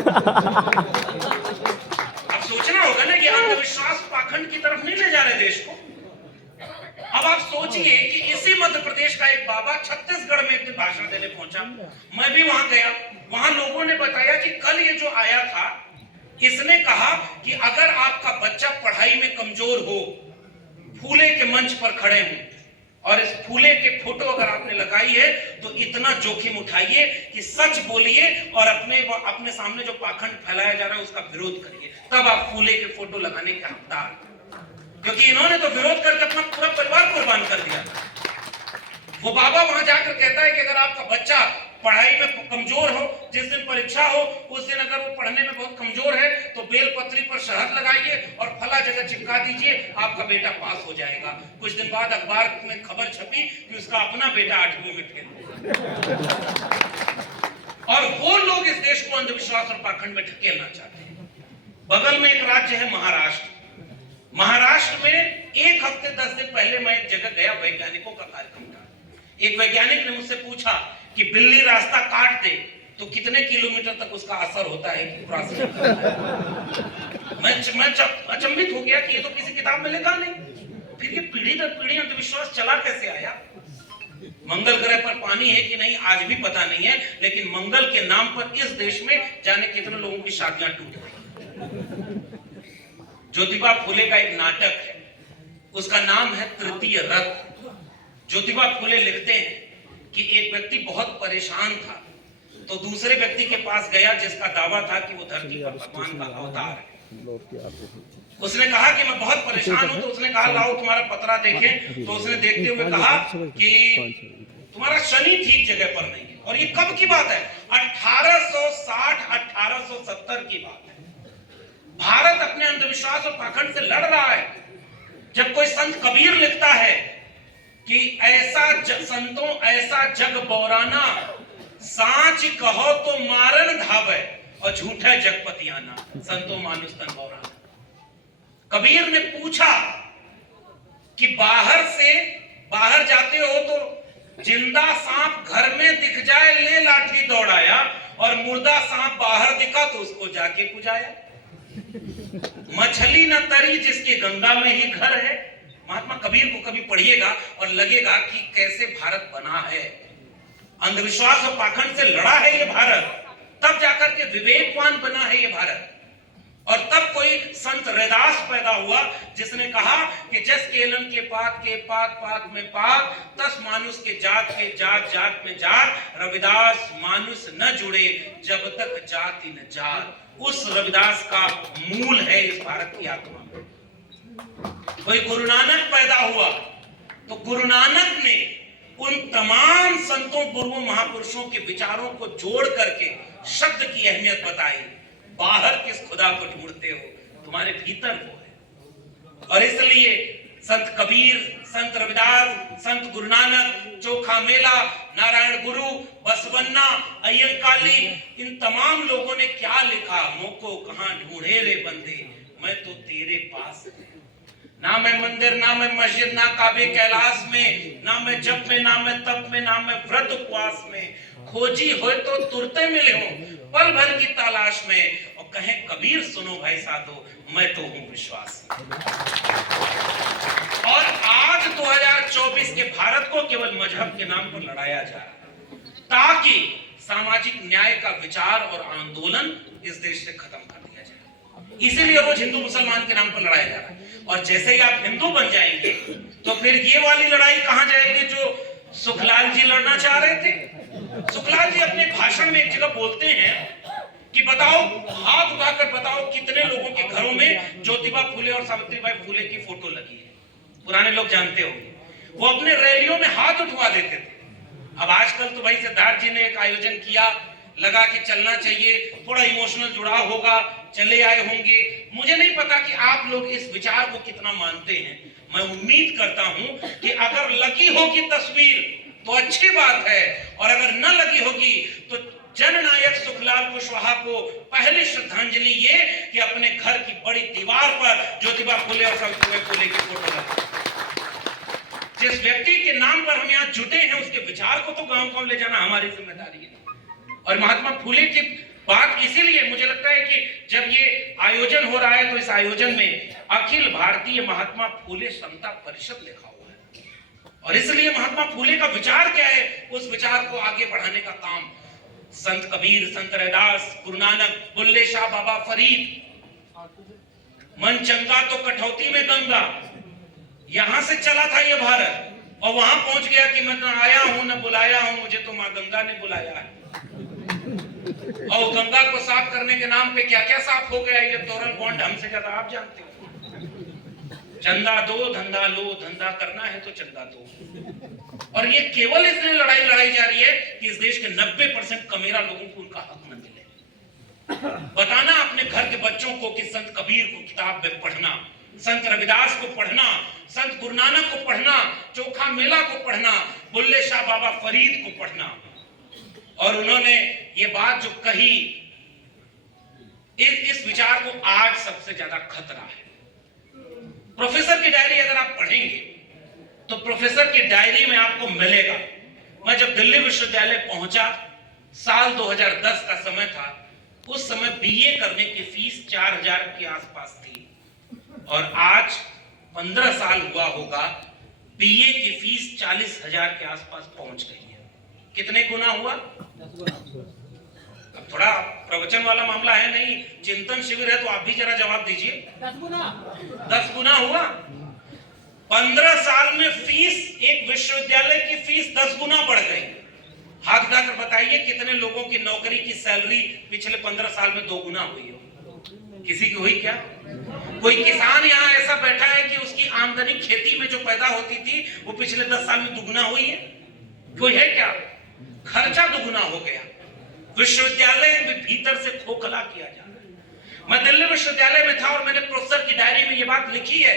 अब सोचना होगा ना, ये अंधविश्वास पाखंड की तरफ नहीं ले जा रहे देश को। अब आप सोचिए कि इसी मध्य प्रदेश का एक बाबा छत्तीसगढ़ में एक दिन भाषण देने पहुंचा, मैं भी वहां गया। वहां लोगों ने बताया कि कल ये जो आया था, इसने कहा कि अगर आपका बच्चा पढ़ाई में कमजोर हो, फूले के मंच पर खड़े हूं और इस फूले के फोटो अगर आपने लगाई है तो इतना जोखिम उठाइए कि सच बोलिए और अपने सामने जो पाखंड फैलाया जा रहा है उसका विरोध करिए, तब आप फूले के फोटो लगाने के हकदार, क्योंकि इन्होंने तो विरोध करके अपना पूरा परिवार कुर्बान कर दिया। वो बाबा वहां जाकर कहता है कि अगर आपका बच्चा पढ़ाई में कमजोर हो, जिस दिन परीक्षा हो उस दिन अगर वो पढ़ने में बहुत कमजोर है तो बेलपत्री पर शहद लगाइए और फला जगह चिपका दीजिए, आपका बेटा पास हो जाएगा। कुछ दिन बाद अखबार में खबर छपी कि उसका अपना बेटा 8वीं में फेल। और वो लोग इस देश को अंधविश्वास और पाखंड में ढकेलना चाहते हैं। बगल में एक राज्य है महाराष्ट्र। महाराष्ट्र में 1 हफ्ते 10 दिन पहले मैं एक जगह गया, वैज्ञानिकों का कार्यक्रम था। एक वैज्ञानिक ने मुझसे पूछा कि बिल्ली रास्ता काट दे तो कितने किलोमीटर तक उसका असर होता है कि मैं अचंभित हो गया कि ये तो किसी किताब में लिखा नहीं। फिर ये पीढ़ी दर पीढ़ी अंधविश्वास चला कैसे आया? मंगल ग्रह पर पानी है कि नहीं आज भी पता नहीं है, लेकिन मंगल के नाम पर इस देश में जाने कितने लोगों की शादियां टूट गई। ज्योतिबा फुले का एक नाटक है, उसका नाम है तृतीय रथ। ज्योतिबा फुले लिखते हैं कि एक व्यक्ति बहुत परेशान था तो दूसरे व्यक्ति के पास गया जिसका दावा था कि वो धरती पर भगवान का अवतार है। उसने कहा कि मैं बहुत परेशान हूं, तो उसने कहा लाओ तुम्हारा पतरा देखें। तो उसने देखते हुए कहा कि तुम्हारा शनि ठीक जगह पर नहीं है। और ये कब की बात है? 1860 1870 की बात है। भारत अपने अंधविश्वास और पाखंड से लड़ रहा है। जब कोई संत कबीर लिखता है कि ऐसा संतों ऐसा जग बौराना, सांच कहो तो मारन धावे और झूठा जगपतियाना, संतों मानुष तन बौराना। कबीर ने पूछा कि बाहर जाते हो तो जिंदा सांप घर में दिख जाए ले लाठी दौड़ाया, और मुर्दा सांप बाहर दिखा तो उसको जाके पुजाया। मछली न तरी जिसके गंगा में ही घर है। महात्मा कबीर को कभी पढ़िएगा और लगेगा कि कैसे भारत बना है। अंधविश्वास और पाखंड से लड़ा है ये भारत, तब जाकर के विवेकवान बना है ये भारत। और तब कोई संत रैदास पैदा हुआ जिसने कहा कि जस केलन के पात पात में पात, तस मानुष के जात में जात, रविदास मानुष न जुड़े जब तक जाति न जात। उस रविदास का मूल है इस भारत की आत्मा में। कोई गुरु नानक पैदा हुआ तो गुरु नानक ने उन तमाम संतों गुरुओं महापुरुषों के विचारों को जोड़ करके शब्द की अहमियत बताई। बाहर किस खुदा को ढूंढते हो, तुम्हारे भीतर वो है। और इसलिए संत कबीर, संत रविदास, संत गुरु नानक, चोखा मेला, नारायण गुरु, बसवन्ना, अय्यंकाली, इन तमाम लोगों ने क्या लिखा? मोको कहां ढूंढे रे बंदे, मैं तो तेरे पास। ना मैं मंदिर, ना मैं मस्जिद, ना काबे कैलाश में, ना मैं जप में, ना मैं तप में, ना मैं व्रत उपवास में। खोजी हो तो तुरते मिले हो पल भर की तलाश में। और कहें कबीर सुनो भाई साधो, मैं तो हूं विश्वास। और आज 2024 के भारत को केवल मजहब के नाम पर लड़ाया जा रहा है ताकि सामाजिक न्याय का विचार और आंदोलन इस देश से खत्म कर दिया जाए। इसीलिए रोज हिंदू मुसलमान के नाम पर लड़ाया जा रहा है। और जैसे ही आप हिंदू बन जाएंगे तो फिर ये वाली लड़ाई कहां जाएगी जो सुखलाल जी लड़ना चाह रहे थे। सुखलाल जी अपने भाषण में एक जगह बोलते हैं कि बताओ, हाथ उठाकर बताओ कितने लोगों के घरों में ज्योतिबा फुले और सावित्रीबाई फुले की फोटो लगी है। पुराने लोग जानते होंगे, वो अपने रैलियों में हाथ उठवा देते थे। अब आजकल तो भाई सिद्धार्थ जी ने एक आयोजन किया, लगा कि चलना चाहिए, थोड़ा इमोशनल जुड़ाव होगा, चले आए होंगे। मुझे नहीं पता कि आप लोग इस विचार को कितना मानते हैं। मैं उम्मीद करता हूं कि अगर लगी होगी तस्वीर तो अच्छी बात है, और अगर न लगी होगी तो जननायक सुखलाल कुशवाहा को पहली श्रद्धांजलि ये कि अपने घर की बड़ी दीवार पर ज्योतिबा फुले और सावित्रीबाई फुले की फोटो लगा। जिस व्यक्ति के नाम पर हम यहाँ जुटे हैं उसके विचार को तो गांव-गांव ले जाना हमारी जिम्मेदारी है। और महात्मा फुले की बात इसीलिए मुझे लगता है कि जब ये आयोजन हो रहा है तो इस आयोजन में अखिल भारतीय महात्मा फुले समता परिषद लिखा हुआ है। और इसलिए महात्मा फुले का विचार क्या है, उस विचार को आगे बढ़ाने का काम संत कबीर, संत रैदास, गुरु नानक, बुल्ले शाह, बाबा फरीद, मन चंगा तो कठौती में गंगा, यहां से चला था ये भारत और वहां पहुंच गया कि मैं न आया हूं न बुलाया हूं, मुझे तो मां गंगा ने बुलाया है। और गंगा को साफ करने के नाम पे क्या क्या साफ हो गया इलेक्टोरल बॉन्ड, हमसे ज्यादा आप जानते हो। चंदा दो धंधा लो, धंधा करना है तो चंदा दो। और ये केवल इसलिए लड़ाई लड़ाई जा रही है कि इस देश के 90% कमेरा लोगों को उनका हक न मिले। बताना अपने घर के बच्चों को कि संत कबीर को किताब में पढ़ना, संत रविदास को पढ़ना, संत गुरु नानक को पढ़ना, चोखा मेला को पढ़ना, बुल्ले शाह बाबा फरीद को पढ़ना। और उन्होंने ये बात जो कही, इस विचार को आज सबसे ज्यादा खतरा है। प्रोफेसर की डायरी अगर आप पढ़ेंगे तो प्रोफेसर की डायरी में आपको मिलेगा, मैं जब दिल्ली विश्वविद्यालय पहुंचा, साल 2010 का समय था, उस समय बीए करने की फीस 4000 के आसपास थी और आज 15 साल हुआ होगा, बीए की फीस 40,000 के आसपास पहुंच गई है। कितने गुना हुआ? अब थोड़ा प्रवचन वाला मामला है नहीं, चिंतन शिविर है, तो आप भी जरा जवाब दीजिए। 10 गुना हुआ। 15 साल में फीस, एक विश्वविद्यालय की फीस 10 गुना बढ़ गई। हाथ उठाकर बताइए कितने लोगों की नौकरी की सैलरी पिछले 15 साल में 2 गुना हुई हो? किसी की हुई क्या? कोई किसान यहाँ ऐसा बैठा है कि उसकी आमदनी खेती में जो पैदा होती थी वो पिछले 10 साल में दुगुना हुई है? कोई है क्या? खर्चा दुगुना हो गया। विश्वविद्यालय में भीतर से खोखला किया जा रहा है। मैं दिल्ली विश्वविद्यालय में था और मैंने प्रोफेसर की डायरी में ये बात लिखी है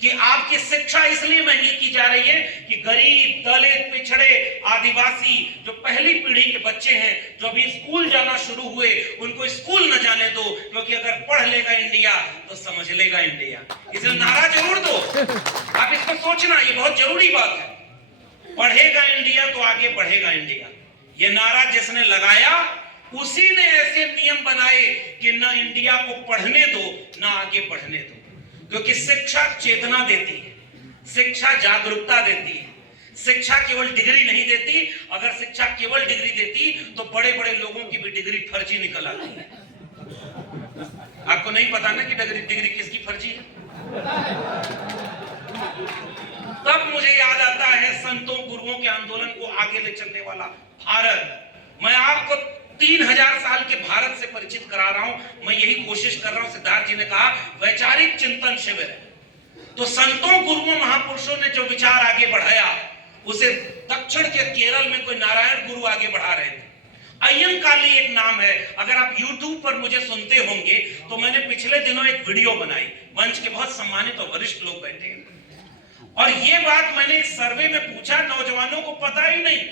कि आपकी शिक्षा इसलिए महंगी की जा रही है कि गरीब, दलित, पिछड़े, आदिवासी जो पहली पीढ़ी के बच्चे हैं, जो अभी स्कूल जाना शुरू हुए, उनको स्कूल न जाने दो, क्योंकि अगर पढ़ लेगा इंडिया तो समझ लेगा इंडिया। इसलिए नारा जरूर दो, आप इसको सोचना, ये बहुत जरूरी बात है। पढ़ेगा इंडिया तो आगे बढ़ेगा इंडिया। ये नारा जिसने लगाया उसी ने ऐसे नियम बनाए कि ना इंडिया को पढ़ने दो ना आगे बढ़ने दो, क्योंकि शिक्षा चेतना देती है, शिक्षा जागरूकता देती है। शिक्षा केवल डिग्री नहीं देती, अगर शिक्षा केवल डिग्री देती तो बड़े बड़े लोगों की भी डिग्री फर्जी निकल आती है। आपको नहीं पता ना कि डिग्री किसकी फर्जी है? तब मुझे याद आता है संतों गुरुओं के आंदोलन को आगे ले चलने वाला भारत। मैं आपको 3000 साल के भारत से परिचित करा रहा हूं। मैं यही कोशिश कर रहा हूं। सिद्धार्थ जी ने कहा वैचारिक चिंतन शिविर है। तो संतों गुरुओं महापुरुषों ने जो विचार आगे बढ़ाया, उसे दक्षिण के केरल में कोई नारायण गुरु आगे बढ़ा रहे थे। अय्यंकाली एक नाम है। अगर आप YouTube पर मुझे सुनते होंगे तो मैंने पिछले दिनों एक वीडियो बनाई, मंच के बहुत सम्मानित और वरिष्ठ लोग बैठे हैं, और ये बात मैंने एक सर्वे में पूछा, नौजवानों को पता ही नहीं।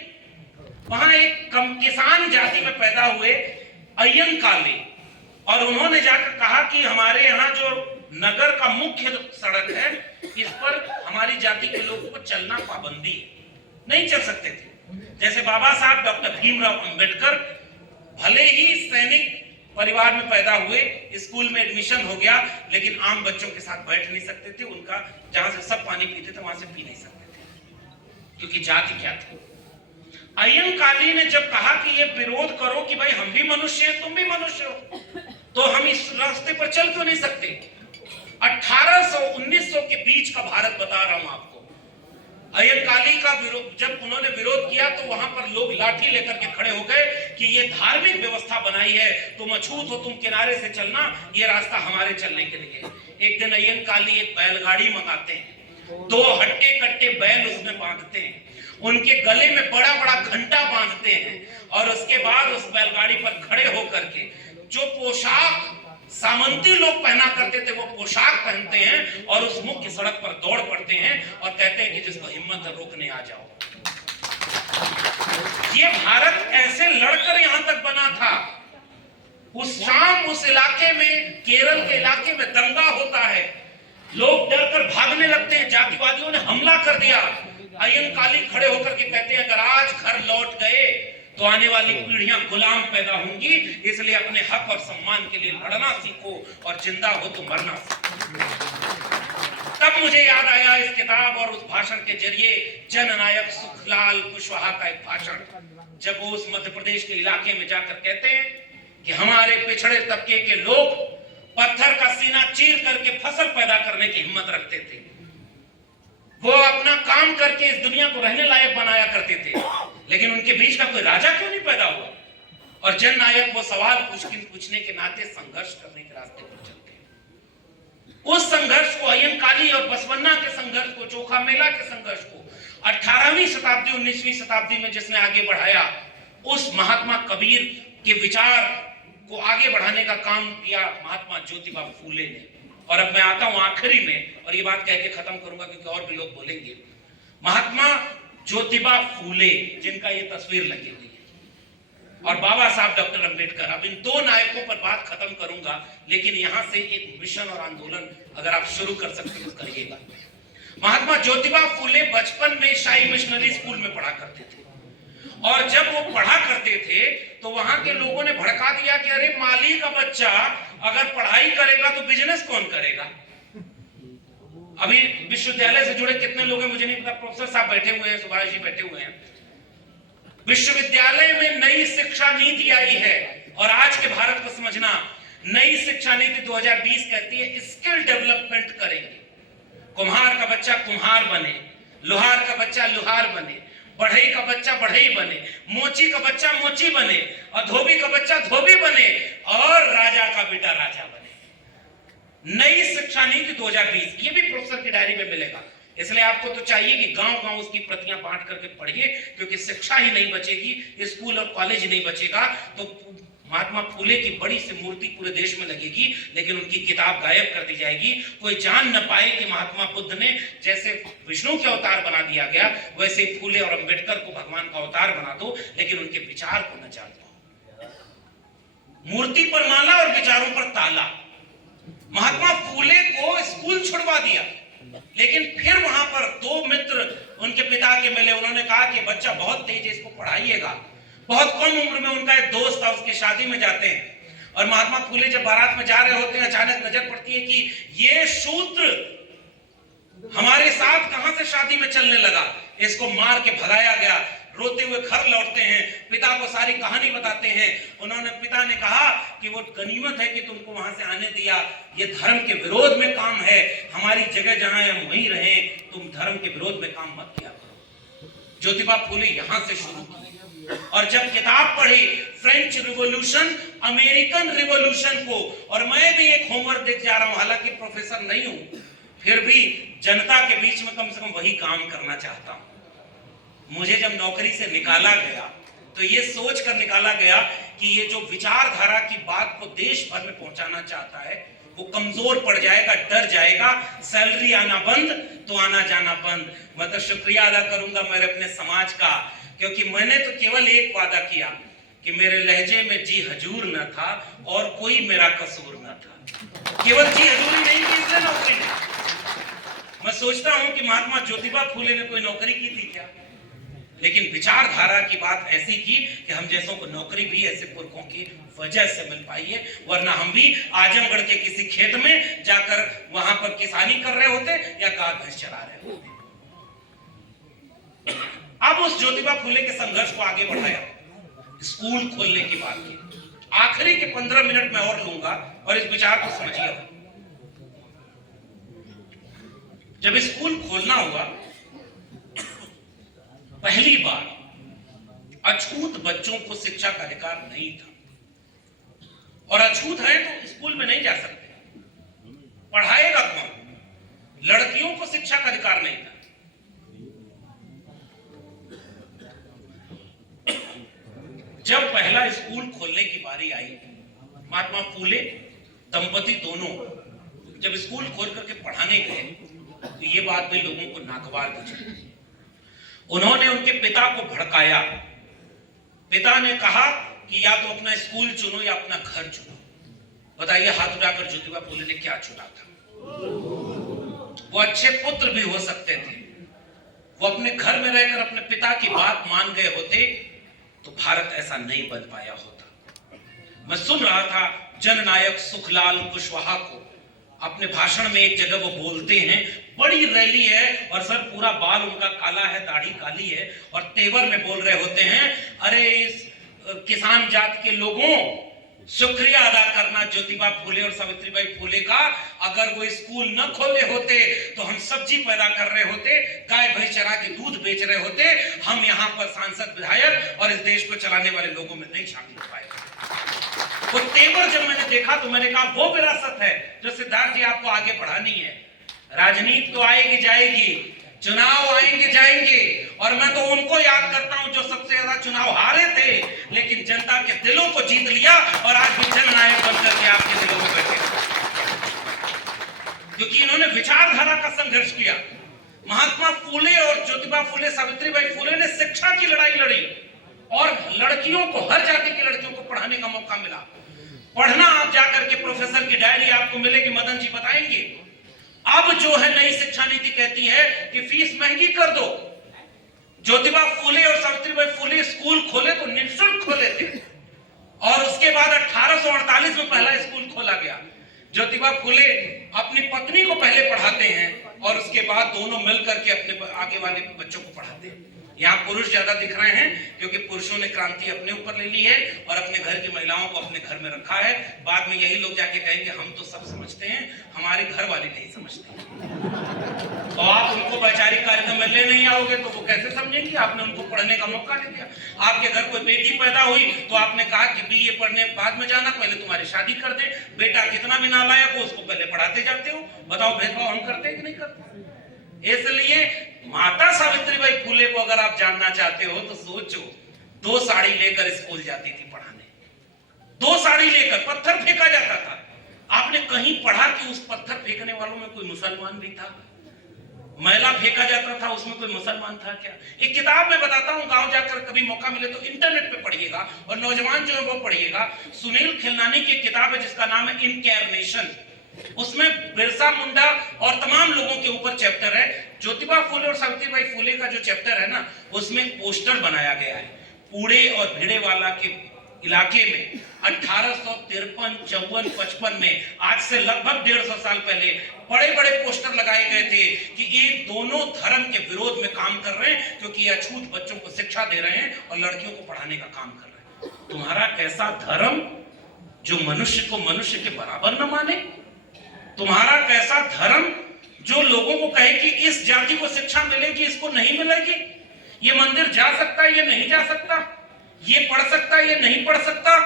वहां एक किसान जाति में पैदा हुए अय्यंकाली, और उन्होंने जाकर कहा कि हमारे यहाँ जो नगर का मुख्य सड़क है, इस पर हमारी जाति के लोगों को चलना पाबंदी है, नहीं चल सकते थे। जैसे बाबा साहब डॉक्टर भीमराव अंबेडकर भले ही सैनिक परिवार में पैदा हुए, स्कूल में एडमिशन हो गया, लेकिन आम बच्चों के साथ बैठ नहीं सकते थे। उनका जहां से सब पानी पीते थे वहां से पी नहीं सकते थे, क्योंकि जाति क्या थी। अय्यंकाली ने जब कहा कि ये विरोध करो कि भाई हम भी मनुष्य हैं, तुम भी मनुष्य हो, तो हम इस रास्ते पर चल क्यों नहीं सकते? 1800-1900 के बीच का भारत बता रहा हूं आपको। अय्यंकाली का विरोध, जब उन्होंने विरोध किया तो वहां पर लोग लाठी लेकर के खड़े हो गए कि ये धार्मिक व्यवस्था बनाई है, तुम अछूत हो, तुम किनारे से चलना, ये रास्ता हमारे चलने के लिए। एक दिन अय्यंकाली एक बैलगाड़ी मंगाते हैं, 2 हट्टे कट्टे बैल उसमें बांधते हैं, उनके गले में बड़ा बड़ा घंटा बांधते हैं, और उसके बाद उस बैलगाड़ी पर खड़े होकर के जो पोशाक सामंती लोग पहना करते थे वो पोशाक पहनते हैं और उस मुख्य सड़क पर दौड़ पड़ते हैं और कहते हैं कि जिसको हिम्मत है रोकने आ जाओ। ये भारत ऐसे लड़कर यहां तक बना था। उस शाम उस इलाके में, केरल के इलाके में दंगा होता है, लोग डरकर भागने लगते हैं, जातिवादियों ने हमला कर दिया। अय्यंकाली खड़े होकर के कहते हैं अगर आज घर लौट गए तो आने वाली पीढ़ियां गुलाम पैदा होंगी, इसलिए अपने हक और सम्मान के लिए लड़ना सीखो और जिंदा हो तो मरना सीखो। तब मुझे याद आया इस किताब और उस भाषण के जरिए जननायक सुखलाल कुशवाहा का एक भाषण, जब वो उस मध्य प्रदेश के इलाके में जाकर कहते हैं कि हमारे पिछड़े तबके के लोग पत्थर का सीना चीर करके फसल पैदा करने की हिम्मत रखते थे। वो अपना काम करके इस दुनिया को रहने लायक बनाया करते थे, लेकिन उनके बीच का कोई राजा क्यों नहीं पैदा हुआ? और जननायक वो सवाल पूछने के नाते संघर्ष करने के रास्ते पर चलते हैं। उस संघर्ष को, अयंकाली और बसवन्ना के संघर्ष को, चोखा मेला के संघर्ष को 18वीं शताब्दी 19वीं शताब्दी में जिसने आगे बढ़ाया, उस महात्मा कबीर के विचार को आगे बढ़ाने का काम किया महात्मा ज्योतिबा फूले ने। और अब मैं आता हूं आखिरी में, और ये बात कह के खत्म करूंगा क्योंकि और भी लोग बोलेंगे। महात्मा ज्योतिबा फूले, जिनका ये तस्वीर लगी हुई है, और बाबा साहब डॉक्टर अंबेडकर, अब इन दो नायकों पर बात खत्म करूंगा, लेकिन यहां से एक मिशन और आंदोलन अगर आप शुरू कर सकते हो करिएगा। महात्मा ज्योतिबा फूले बचपन में शाही मिशनरी स्कूल में पढ़ा करते थे, और जब वो पढ़ा करते थे तो वहां के लोगों ने भड़का दिया कि अरे माली का बच्चा अगर पढ़ाई करेगा तो बिजनेस कौन करेगा? अभी विश्वविद्यालय से जुड़े कितने लोग हैं मुझे नहीं पता, प्रोफेसर साहब बैठे हुए हैं, सुभाष जी बैठे हुए हैं। विश्वविद्यालय में नई शिक्षा नीति आई है, और आज के भारत को समझना, नई शिक्षा नीति 2020 कहती है स्किल डेवलपमेंट करेंगे। कुम्हार का बच्चा कुम्हार बने, लोहार का बच्चा लोहार बने, बढ़ई का बच्चा बढ़ई बने, मोची का बच्चा मोची बने, और धोबी का बच्चा धोबी बने, और राजा का बेटा राजा बने। नई शिक्षा नीति 2020, ये भी प्रोफेसर की डायरी में मिलेगा। इसलिए आपको तो चाहिए कि गांव-गांव उसकी प्रतियां बांट करके पढ़िए, क्योंकि शिक्षा ही नहीं बचेगी, स्कूल और कॉलेज नहीं बचेगा, तो महात्मा फूले की बड़ी सी मूर्ति पूरे देश में लगेगी, लेकिन उनकी किताब गायब कर दी जाएगी। कोई जान न पाए कि महात्मा बुद्ध ने जैसे विष्णु के अवतार बना दिया गया, वैसे फूले और अंबेडकर को भगवान का अवतार बना दो, लेकिन उनके विचार को न जान पाओ। मूर्ति पर माला और विचारों पर ताला। महात्मा फूले को स्कूल छुड़वा दिया, लेकिन फिर वहां पर दो मित्र उनके पिता के मिले। उन्होंने कहा कि बच्चा बहुत तेज है, इसको पढ़ाइएगा। बहुत कम उम्र में उनका एक दोस्त था, उसकी शादी में जाते हैं, और महात्मा फूले जब बारात में जा रहे होते हैं, अचानक नजर पड़ती है कि ये शूद्र हमारे साथ कहां से शादी में चलने लगा। इसको मार के भगाया गया। रोते हुए घर लौटते हैं, पिता को सारी कहानी बताते हैं। पिता ने कहा कि वो गनीमत है कि तुमको वहां से आने दिया, ये धर्म के विरोध में काम है, हमारी जगह जहां है हम वहीं रहें, तुम धर्म के विरोध में काम मत किया करो। ज्योतिबा फूले यहां से शुरू की, और जब किताब पढ़ी फ्रेंच रिवॉल्यूशन, अमेरिकन रिवॉल्यूशन को, और मैं भी एक होमवर्क देख जा रहा हूं, हालांकि प्रोफेसर नहीं हूं, फिर भी जनता के बीच में कम से कम वही काम करना चाहता हूं। मुझे जब नौकरी से निकाला गया तो ये सोच कर निकाला गया कि ये जो विचारधारा की बात को देश भर में पहुंचाना चाहता है वो कमजोर पड़ जाएगा, डर जाएगा, सैलरी आना बंद तो आना जाना बंद। मैं तो शुक्रिया अदा करूंगा मेरे अपने समाज का, क्योंकि मैंने तो केवल एक वादा किया कि मेरे लहजे में जी हजूर न था और कोई मेरा कसूर न था। केवल जी हजूरी नहीं की इसने नौकरी में। मैं सोचता हूं कि महात्मा ज्योतिबा फूले ने कोई नौकरी की थी क्या, लेकिन विचारधारा की बात ऐसी की कि हम जैसों को नौकरी भी ऐसे पुरखों की वजह से मिल पाई है, वरना हम भी आजमगढ़ के किसी खेत में जाकर वहां पर किसानी कर रहे होते या गाय भैंस चरा रहे होते। अब उस ज्योतिबा फूले के संघर्ष को आगे बढ़ाया, स्कूल खोलने की बात की। आखिरी के 15 मिनट में और लूंगा और इस विचार को समझिएगा। जब स्कूल खोलना हुआ, पहली बार अछूत बच्चों को शिक्षा का अधिकार नहीं था, और अछूत है तो स्कूल में नहीं जा सकते, पढ़ाएगा कौन? लड़कियों को शिक्षा का अधिकार नहीं था। जब पहला स्कूल खोलने की बारी आई, महात्मा फूले दंपति दोनों जब स्कूल खोल करके पढ़ाने गए तो ये बात भी लोगों को नागवार बुझी। उन्होंने उनके पिता को भड़काया। पिता ने कहा कि या तो अपना स्कूल चुनो या अपना घर चुनो। बताइए हाथ उठाकर ज्योतिबा फूले ने क्या चुना था? वो अच्छे पुत्र भी हो सकते थे, वो अपने घर में रहकर अपने पिता की बात मान गए होते तो भारत ऐसा नहीं बन पाया होता। मैं सुन रहा था जननायक सुखलाल कुशवाहा को, अपने भाषण में एक जगह वो बोलते हैं, बड़ी रैली है और सर पूरा बाल उनका काला है, दाढ़ी काली है, और तेवर में बोल रहे होते हैं, अरे इस किसान जात के लोगों, शुक्रिया अदा करना ज्योतिबा फूले और सावित्रीबाई फूले का। अगर वो स्कूल न खोले होते तो हम सब्जी पैदा कर रहे होते, गाय भैंस चरा के दूध बेच रहे होते, हम यहाँ पर सांसद विधायक और इस देश को चलाने वाले लोगों में नहीं शामिल हो पाए। वो तेवर जब मैंने देखा तो मैंने कहा वो विरासत है जो सिद्धार्थ जी आपको आगे बढ़ानी है। राजनीति तो आएगी जाएगी, चुनाव आएंगे जाएंगे, और मैं तो उनको याद करता हूं जो सबसे ज्यादा चुनाव हारे थे लेकिन जनता के दिलों को जीत लिया और आज भी जननायक बनकर के आपके दिलों में बैठे, क्योंकि इन्होंने विचारधारा का संघर्ष किया। महात्मा फूले और ज्योतिबा फूले सावित्रीबाई फूले ने शिक्षा की लड़ाई लड़ी और लड़कियों को, हर जाति की लड़कियों को पढ़ाने का मौका मिला। पढ़ना आप जाकर के प्रोफेसर की डायरी आपको मिलेगी, मदन जी बताएंगे। अब जो है नई शिक्षा नीति कहती है कि फीस महंगी कर दो। ज्योतिबा फूले और सावित्रीबाई फूले स्कूल खोले तो निःशुल्क खोले थे और उसके बाद 1848 में पहला स्कूल खोला गया। ज्योतिबा फूले अपनी पत्नी को पहले पढ़ाते हैं और उसके बाद दोनों मिलकर के अपने आगे वाले बच्चों को पढ़ाते हैं। यहाँ पुरुष ज्यादा दिख रहे हैं क्योंकि पुरुषों ने क्रांति अपने ऊपर ले ली है और अपने घर की महिलाओं को अपने घर में रखा है। बाद में यही लोग जाके कहेंगे हम तो सब समझते हैं, हमारे घर वाले नहीं समझते। तो आप उनको वैचारिक कार्यक्रम में ले नहीं आओगे तो वो कैसे समझेंगे? आपने उनको पढ़ने का मौका नहीं दिया। आपके घर कोई बेटी पैदा हुई तो आपने कहा कि बीए पढ़ने बाद में जाना, पहले तुम्हारी शादी कर दे। बेटा कितना भी नालायक हो उसको पहले पढ़ाते जाते हो। बताओ भेदभाव हम करते हैं कि नहीं करते? इसलिए माता सावित्रीबाई फूले को अगर आप जानना चाहते हो तो सोचो, 2 साड़ी लेकर स्कूल जाती थी पढ़ाने, 2 साड़ी लेकर। पत्थर फेंका जाता था। आपने कहीं पढ़ा कि उस पत्थर फेंकने वालों में कोई मुसलमान भी था? मैला फेंका जाता था, उसमें कोई मुसलमान था क्या? एक किताब में बताता हूं, गांव जाकर कभी मौका मिले तो इंटरनेट पे पढ़िएगा और नौजवान जो है वो पढ़िएगा। सुनील खिलनानी की किताब है जिसका नाम है इनकैर्नेशन। उसमें बिरसा मुंडा और तमाम लोगों के ऊपर चैप्टर है। ज्योतिबा फूले और सावित्रीबाई फूले का जो चैप्टर है ना, उसमें पोस्टर बनाया गया है। पूड़े और भिड़ेवाला के इलाके में 1853, 54, 55 में, आज से लगभग 150 साल पहले बड़े बड़े पोस्टर लगाए गए थे कि ये दोनों धर्म के विरोध में काम कर रहे हैं क्योंकि ये अछूत बच्चों को शिक्षा दे रहे हैं और लड़कियों को पढ़ाने का काम कर रहे हैं। तुम्हारा कैसा धर्म जो मनुष्य को मनुष्य के बराबर न माने? तुम्हारा कैसा धर्म जो लोगों को कहे कि इस जाति को शिक्षा मिलेगी, इसको नहीं मिलेगी? ये मंदिर जा सकता है, ये नहीं जा सकता? ये पढ़ सकता है, ये नहीं पढ़ सकता?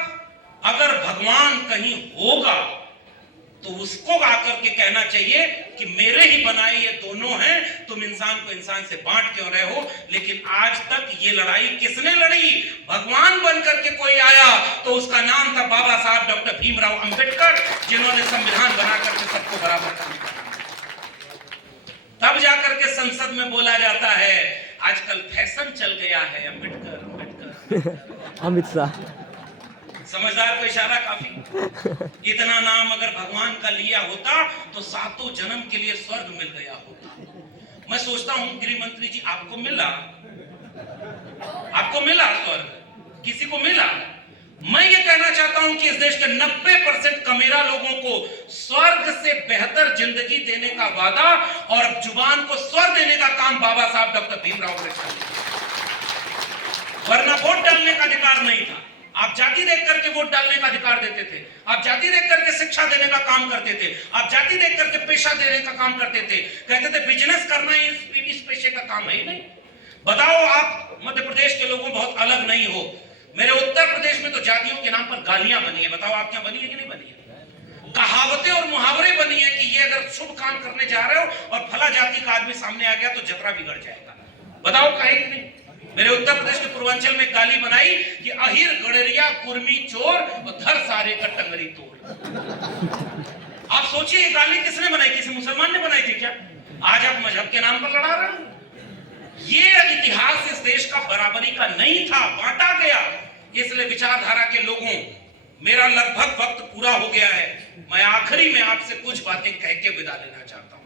अगर भगवान कहीं होगा तो उसको आकर के कहना चाहिए कि मेरे ही बनाए ये दोनों हैं, तुम इंसान को इंसान से बांट क्यों रहे हो? लेकिन आज तक ये लड़ाई किसने लड़ी? भगवान बनकर के कोई आया तो उसका नाम था बाबा साहब डॉक्टर भीमराव अंबेडकर, जिन्होंने संविधान बना करके सबको बराबर कर दिया। तब जाकर के संसद में बोला जाता है, आजकल फैशन चल गया है अंबेडकर अंबेडकर। अमित शाह समझदार को इशारा काफी। इतना नाम अगर भगवान का लिया होता तो 7 जन्म के लिए स्वर्ग मिल गया होता। मैं सोचता हूं गृह मंत्री जी, आपको मिला? आपको मिला स्वर्ग? किसी को मिला? मैं ये कहना चाहता हूं कि इस देश के 90% कमेरा लोगों को स्वर्ग से बेहतर जिंदगी देने का वादा और जुबान को स्वर देने का काम बाबा साहब डॉक्टर भीमराव अम्बेडकर ने। वरना वोट डालने का अधिकार नहीं था। आप जाति देख करके वोट डालने का अधिकार देते थे। आप जाति देख करके शिक्षा देने का काम करते थे। आप जाति देख करके पेशा देने का काम करते थे। कहते थे बिजनेस करना इस पेशे का काम है ही नहीं। बताओ, आप मध्य प्रदेश के लोगों बहुत अलग नहीं हो। मेरे उत्तर प्रदेश में तो जातियों के नाम पर गालियां बनी है। बताओ आप क्या बनी है कि नहीं बनी है? कहावतें और मुहावरे बनी है कि ये अगर शुभ काम करने जा रहे हो और फला जाति का आदमी सामने आ गया तो जतरा बिगड़ जाएगा। बताओ कहे कि नहीं? मेरे उत्तर प्रदेश के पूर्वांचल में गाली बनाई कि अहिर गड़रिया कुर्मी चोर और धर सारे का टंगरी तोड़। आप सोचिए ये गाली किसने बनाई? किसी मुसलमान ने बनाई थी क्या? आज आप मजहब के नाम पर लड़ा रहे हो। ये इतिहास इस देश का बराबरी का नहीं था, बांटा गया। इसलिए विचारधारा के लोगों, मेरा लगभग वक्त पूरा हो गया है। मैं आखिरी में आपसे कुछ बातें कह के विदा लेना चाहता हूं।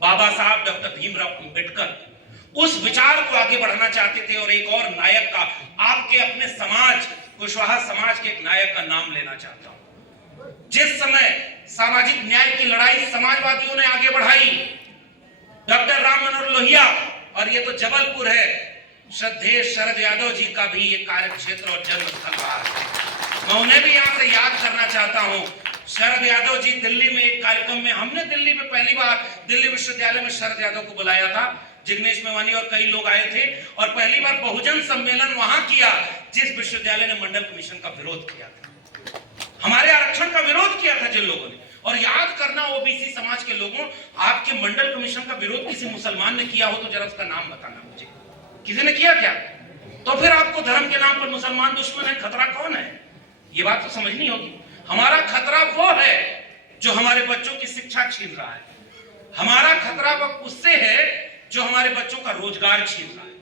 बाबा साहब डॉक्टर भीमराव अंबेडकर उस विचार को आगे बढ़ाना चाहते थे और एक और नायक का, आपके अपने समाज कुशवाहा समाज के एक नायक का नाम लेना चाहता हूं। जिस समय सामाजिक न्याय की लड़ाई समाजवादियों ने आगे बढ़ाई, डॉक्टर राम मनोहर लोहिया, और ये तो जबलपुर है, श्रद्धेय शरद यादव जी का भी ये कार्य क्षेत्र और जन्म स्थल रहा है। मैं उन्हें भी यहाँ से याद करना चाहता हूँ। शरद यादव जी दिल्ली में एक कार्यक्रम में, हमने दिल्ली में पहली बार दिल्ली विश्वविद्यालय में शरद यादव को बुलाया था, जिग्नेश मेवानी और कई लोग आए थे, और पहली बार बहुजन सम्मेलन वहां किया जिस विश्वविद्यालय ने मंडल कमीशन का विरोध किया था, हमारे आरक्षण का विरोध किया था जिन लोगों ने। और याद करना ओबीसी समाज के लोगों, आपके मंडल कमीशन का विरोध किसी मुसलमान ने किया हो तो जरा उसका नाम बताना मुझे, किसी ने किया क्या? तो फिर आपको धर्म के नाम पर मुसलमान दुश्मन है, खतरा कौन है? ये बात तो समझनी होगी। हमारा खतरा वो है जो हमारे बच्चों की शिक्षा छीन रहा है, हमारा खतरा वो उससे है जो हमारे बच्चों का रोजगार छीन रहा है।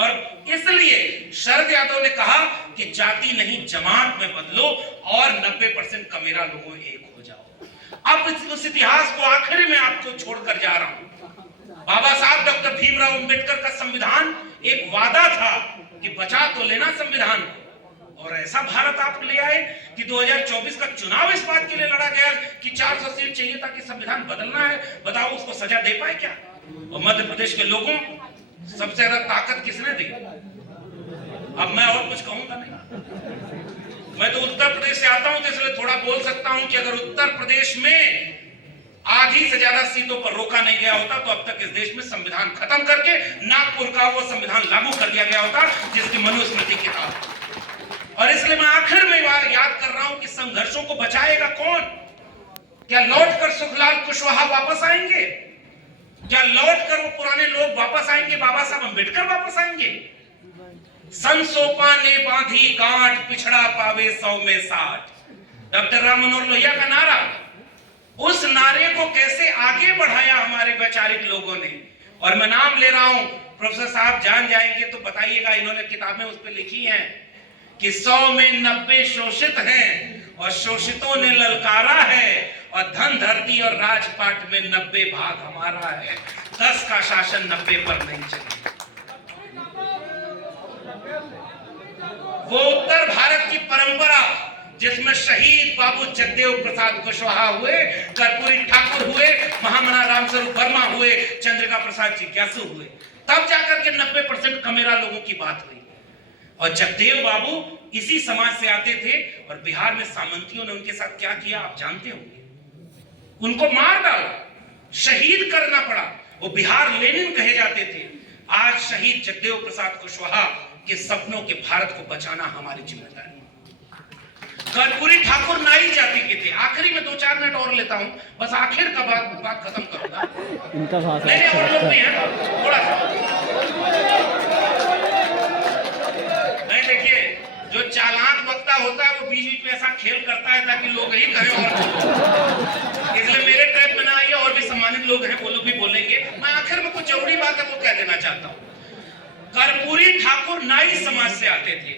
और इसलिए शरद यादव ने कहा कि जाति नहीं जमात में बदलो और 90% कमेरा लोगों एक हो जाओ। अब उस इतिहास को आखिर में आपको छोड़कर जा रहा हूं। बाबा साहब डॉक्टर भीमराव अंबेडकर का संविधान एक वादा था कि बचा तो लेना संविधान को, और ऐसा भारत आप ले आए कि 2024 का चुनाव इस बात के लिए लड़ा गया कि 400 सीट चाहिए था कि संविधान बदलना है। बताओ उसको सजा दे पाए क्या? और मध्य प्रदेश के लोगों सबसे ज्यादा ताकत किसने दी? अब मैं और कुछ कहूंगा नहीं, मैं तो उत्तर प्रदेश से आता हूं तो इसलिए थोड़ा बोल सकता हूं कि अगर उत्तर प्रदेश में आधी से ज्यादा सीटों पर रोका नहीं गया होता तो अब तक इस देश में संविधान खत्म करके नागपुर का वो संविधान लागू कर दिया गया होता जिसकी मनुस्मृति किताब। और इसलिए मैं आखिर में याद कर रहा हूं कि संघर्षों को बचाएगा कौन? क्या लौटकर सुखलाल कुशवाहा वापस आएंगे? क्या लौटकर वो पुराने लोग वापस आएंगे? बाबा साहब अंबेडकर वापस आएंगे? संसोपा ने बांधी गांठ, पिछड़ा पावे 100 में 60, डॉक्टर राम मनोहर लोहिया का नारा, उस नारे को कैसे आगे बढ़ाया हमारे वैचारिक लोगों ने। और मैं नाम ले रहा हूं, प्रोफेसर साहब जान जाएंगे तो बताइएगा, इन्होंने किताबें उस पर लिखी हैं कि 100 में 90 शोषित हैं और शोषितों ने ललकारा है, और धन धरती और राजपाट में 90 भाग हमारा है, 10 का शासन 90 पर नहीं चले। वो उत्तर भारत की परंपरा जिसमें शहीद बाबू जगदेव प्रसाद कुशवाहा हुए, कर्पूरी ठाकुर हुए, महामना रामस्वरूप वर्मा हुए, चंद्रिका प्रसाद जिज्ञासु हुए, तब जाकर के 90% कमेरा लोगों की बात हुई। और जगदेव बाबू इसी समाज से आते थे, और बिहार में सामंतियों ने उनके साथ क्या किया आप जानते होंगे, उनको मार डाला, शहीद करना पड़ा। वो बिहार लेनिन कहे जाते थे। आज शहीद जगदेव प्रसाद कुशवाहा के सपनों के भारत को बचाना हमारी जिम्मेदारी। कर्पूरी ठाकुर नाई जाति के थे। आखिरी में 2-4 मिनट और लेता हूं, बस आखिर का बात खत्म करूंगा। इनका भाषण नहीं और लोग भी हैं, थोड़ा सा नहीं। देखिए, जो चालाक वक्ता होता है वो बीच बीच में ऐसा खेल करता है ताकि लोग ही कहें, और इसलिए मेरे ट्रैप में ना आइए, और भी सम्मानित लोग हैं वो लोग भी बोलेंगे। मैं आखिर में कुछ जरूरी बात है वो कह देना चाहता हूं। कर्पूरी ठाकुर नाई समाज से आते थे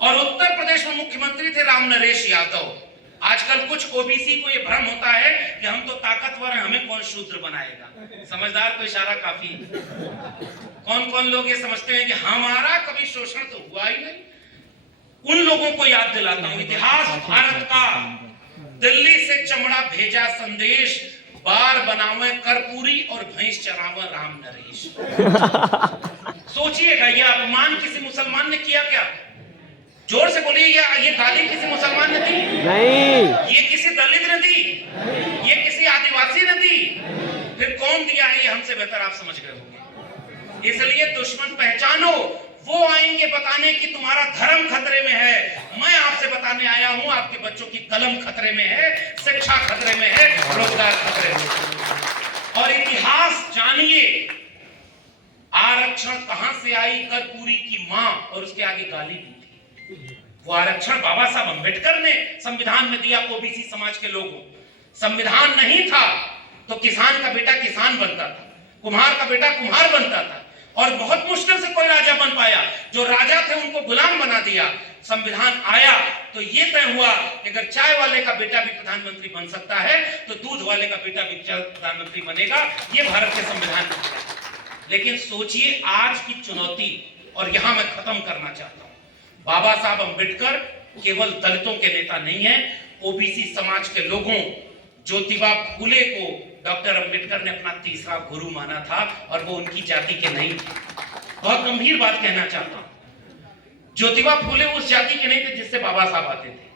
और उत्तर प्रदेश में मुख्यमंत्री थे राम नरेश यादव। आजकल कुछ ओबीसी को ये भ्रम होता है कि हम तो ताकतवर हैं, हमें कौन शूद्र बनाएगा। समझदार को इशारा काफी। कौन कौन लोग ये समझते हैं कि हमारा कभी शोषण तो हुआ ही नहीं। उन लोगों को याद दिलाता हूं, इतिहास भारत का, दिल्ली से चमड़ा भेजा संदेश, बार बनावे कर्पूरी और भैंस चरावे राम नरेश। सोचिएगा, यह अपमान किसी मुसलमान ने किया क्या? जोर से बोलिए, ये गाली किसी मुसलमान ने दी? नहीं। ये किसी दलित ने दी? ये किसी आदिवासी ने दी? फिर कौन दिया है? ये हमसे बेहतर आप समझ गए होंगे। इसलिए दुश्मन पहचानो, वो आएंगे बताने कि तुम्हारा धर्म खतरे में है। मैं आपसे बताने आया हूं आपके बच्चों की कलम खतरे में है, शिक्षा खतरे में है, रोजगार खतरे में है। और इतिहास जानिए, आरक्षण कहां से आई? कर्पूरी की मां, और उसके आगे गाली दी थी। वो आरक्षण बाबा साहब अंबेडकर ने संविधान में दिया ओबीसी समाज के लोगों। संविधान नहीं था तो किसान का बेटा किसान बनता था, कुम्हार का बेटा कुम्हार बनता था, और बहुत मुश्किल से कोई राजा बन पाया। जो राजा थे उनको गुलाम बना दिया। संविधान आया तो ये तय हुआ कि अगर चाय वाले का बेटा भी प्रधानमंत्री बन सकता है तो दूध वाले का बेटा भी प्रधानमंत्री बनेगा। ये भारत के संविधान में। लेकिन सोचिए आज की चुनौती, और यहां मैं खत्म करना चाहता हूं, बाबा साहब अंबेडकर केवल दलितों के नेता नहीं है, ओबीसी समाज के लोगों, ज्योतिबा फूले को डॉक्टर अंबेडकर ने अपना तीसरा गुरु माना था, और वो उनकी जाति के नहीं थे। बहुत गंभीर बात कहना चाहता हूं, ज्योतिबा फूले उस जाति के नहीं थे जिससे बाबा साहब आते थे।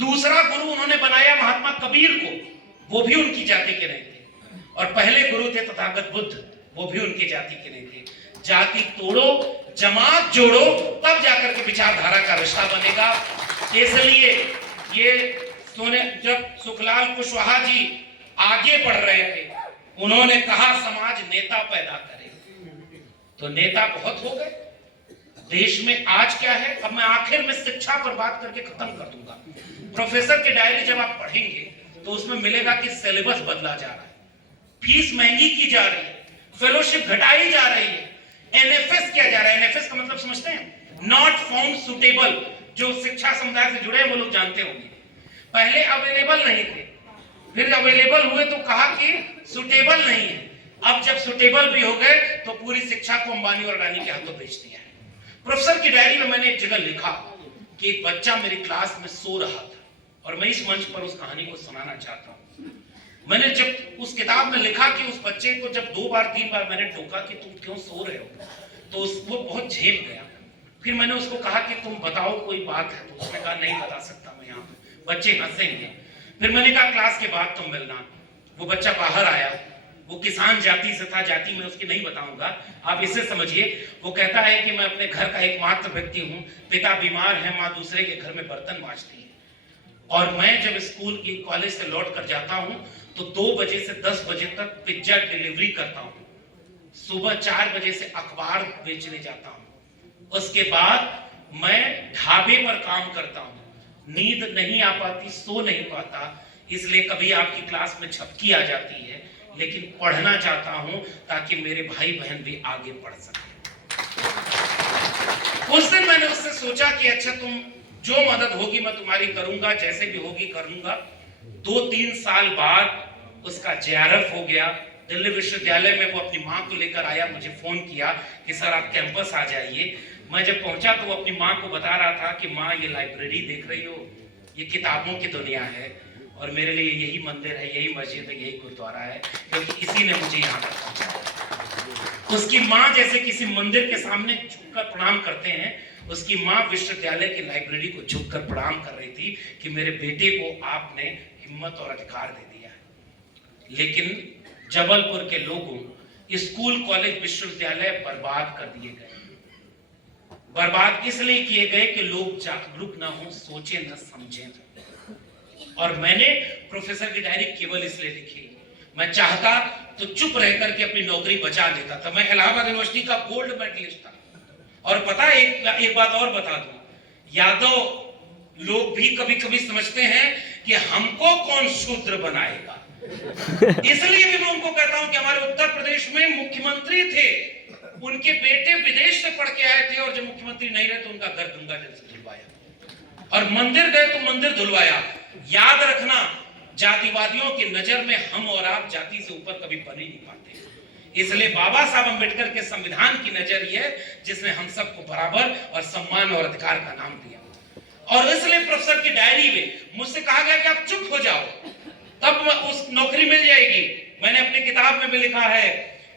दूसरा गुरु उन्होंने बनाया महात्मा कबीर को, वो भी उनकी जाति के नहीं थे। और पहले गुरु थे तथागत बुद्ध, वो भी उनकी जाति के नहीं थे। जाति तोड़ो, जमात जोड़ो, तब जाकर के विचारधारा का रिश्ता बनेगा। इसलिए ये जब सुखलाल कुशवाहा जी आगे बढ़ रहे थे, उन्होंने कहा समाज नेता पैदा करे, तो नेता बहुत हो गए। देश में आज क्या है, अब मैं आखिर में शिक्षा पर बात करके खत्म कर दूंगा। प्रोफेसर की डायरी जब आप पढ़ेंगे तो उसमें मिलेगा कि सिलेबस बदला जा रहा है, फीस महंगी की जा रही है, फेलोशिप घटाई जा रही है, एनएफएस किया जा रहा है। एनएफएस का मतलब समझते हैं, नॉट फाउंड सुटेबल। जो शिक्षा समुदाय से जुड़े हैं वो लोग जानते होंगे। पहले अवेलेबल नहीं थे, फिर अवेलेबल हुए तो कहा कि सुटेबल नहीं है। अब जब सुटेबल भी हो गए तो पूरी शिक्षा को अंबानी और अडानी के हाथों बेच दिया है। प्रोफेसर की डायरी में मैंने एक जगह लिखा कि एक बच्चा मेरी क्लास में सो रहा था, और मैं इस मंच पर उस कहानी को सुनाना चाहता हूँ। मैंने जब उस किताब में लिखा कि उस बच्चे को जब 2 बार 3 बार मैंने टोका कि तुम क्यों सो रहे हो, तो वो बहुत झेप गया। फिर मैंने उसको कहा कि तुम बताओ कोई बात है, तो उसने कहा नहीं बता सकता मैं यहाँ पे, बच्चे हंसेंगे। फिर मैंने कहा क्लास के बाद तुम मिलना। वो बच्चा बाहर आया, वो किसान जाति से था, जाति में उसकी नहीं बताऊंगा, आप इसे समझिए। वो कहता है कि मैं अपने घर का एकमात्र व्यक्ति हूँ, पिता बीमार है, माँ दूसरे के घर में बर्तन मांजती है, और मैं जब स्कूल की कॉलेज से लौट कर जाता हूँ तो 2 बजे से 10 बजे तक पिज्जा डिलीवरी करता हूँ, सुबह 4 बजे से अखबार बेचने जाता हूँ, उसके बाद मैं ढाबे पर काम करता हूँ, नींद नहीं आ पाती, सो नहीं पाता, इसलिए कभी आपकी क्लास में झपकी आ जाती है, लेकिन पढ़ना चाहता हूं ताकि मेरे भाई बहन भी आगे पढ़ सके। उस दिन मैंने उससे सोचा कि अच्छा तुम जो मदद होगी मैं तुम्हारी करूंगा, जैसे भी होगी करूंगा। 2-3 साल बाद उसका जेआरएफ हो गया। दिल्ली विश्वविद्यालय में वो अपनी माँ को लेकर आया, मुझे फोन किया कि सर आप कैंपस आ जाइए। मैं जब पहुंचा तो वो अपनी माँ को बता रहा था कि माँ ये लाइब्रेरी देख रही हो, ये किताबों की दुनिया है, और मेरे लिए यही मंदिर है, यही मस्जिद है, यही गुरुद्वारा है, क्योंकि इसी ने मुझे यहाँ पर पहुंचाया। उसकी माँ जैसे किसी मंदिर के सामने झुककर प्रणाम करते हैं, उसकी माँ विश्वविद्यालय की लाइब्रेरी को झुककर प्रणाम कर रही थी कि मेरे बेटे को आपने हिम्मत और अधिकार दे दिया है। लेकिन जबलपुर के लोगों, स्कूल कॉलेज विश्वविद्यालय बर्बाद कर दिए गए। बर्बाद इसलिए किए गए कि लोग जागरूक ना हो, सोचे न समझे। और मैंने प्रोफेसर की डायरी केवल इसलिए लिखी, मैं चाहता तो चुप रह करके अपनी नौकरी बचा लेता था। मैं इलाहाबाद यूनिवर्सिटी का गोल्ड मेडलिस्ट था। और पता है एक बात और बता दूं, यादव लोग भी कभी कभी समझते हैं कि हमको कौन शूद्र बनाएगा। इसलिए भी मैं उनको कहता हूं कि हमारे उत्तर प्रदेश में मुख्यमंत्री थे, उनके बेटे विदेश से पढ़ के आए थे, और जब मुख्यमंत्री नहीं रहे तो उनका घर गंगा जल से धुलवाया, और मंदिर गए तो मंदिर धुलवाया। याद रखना, जातिवादियों की नजर में हम और आप जाति से ऊपर कभी बन ही नहीं पाते। इसलिए बाबा साहब अम्बेडकर के संविधान की नजर यह, जिसने हम सबको बराबर और सम्मान और अधिकार का नाम दिया। और इसलिए प्रोफेसर की डायरी में मुझसे कहा गया कि आप चुप हो जाओ, तब उस नौकरी मिल जाएगी। मैंने अपनी किताब में भी लिखा है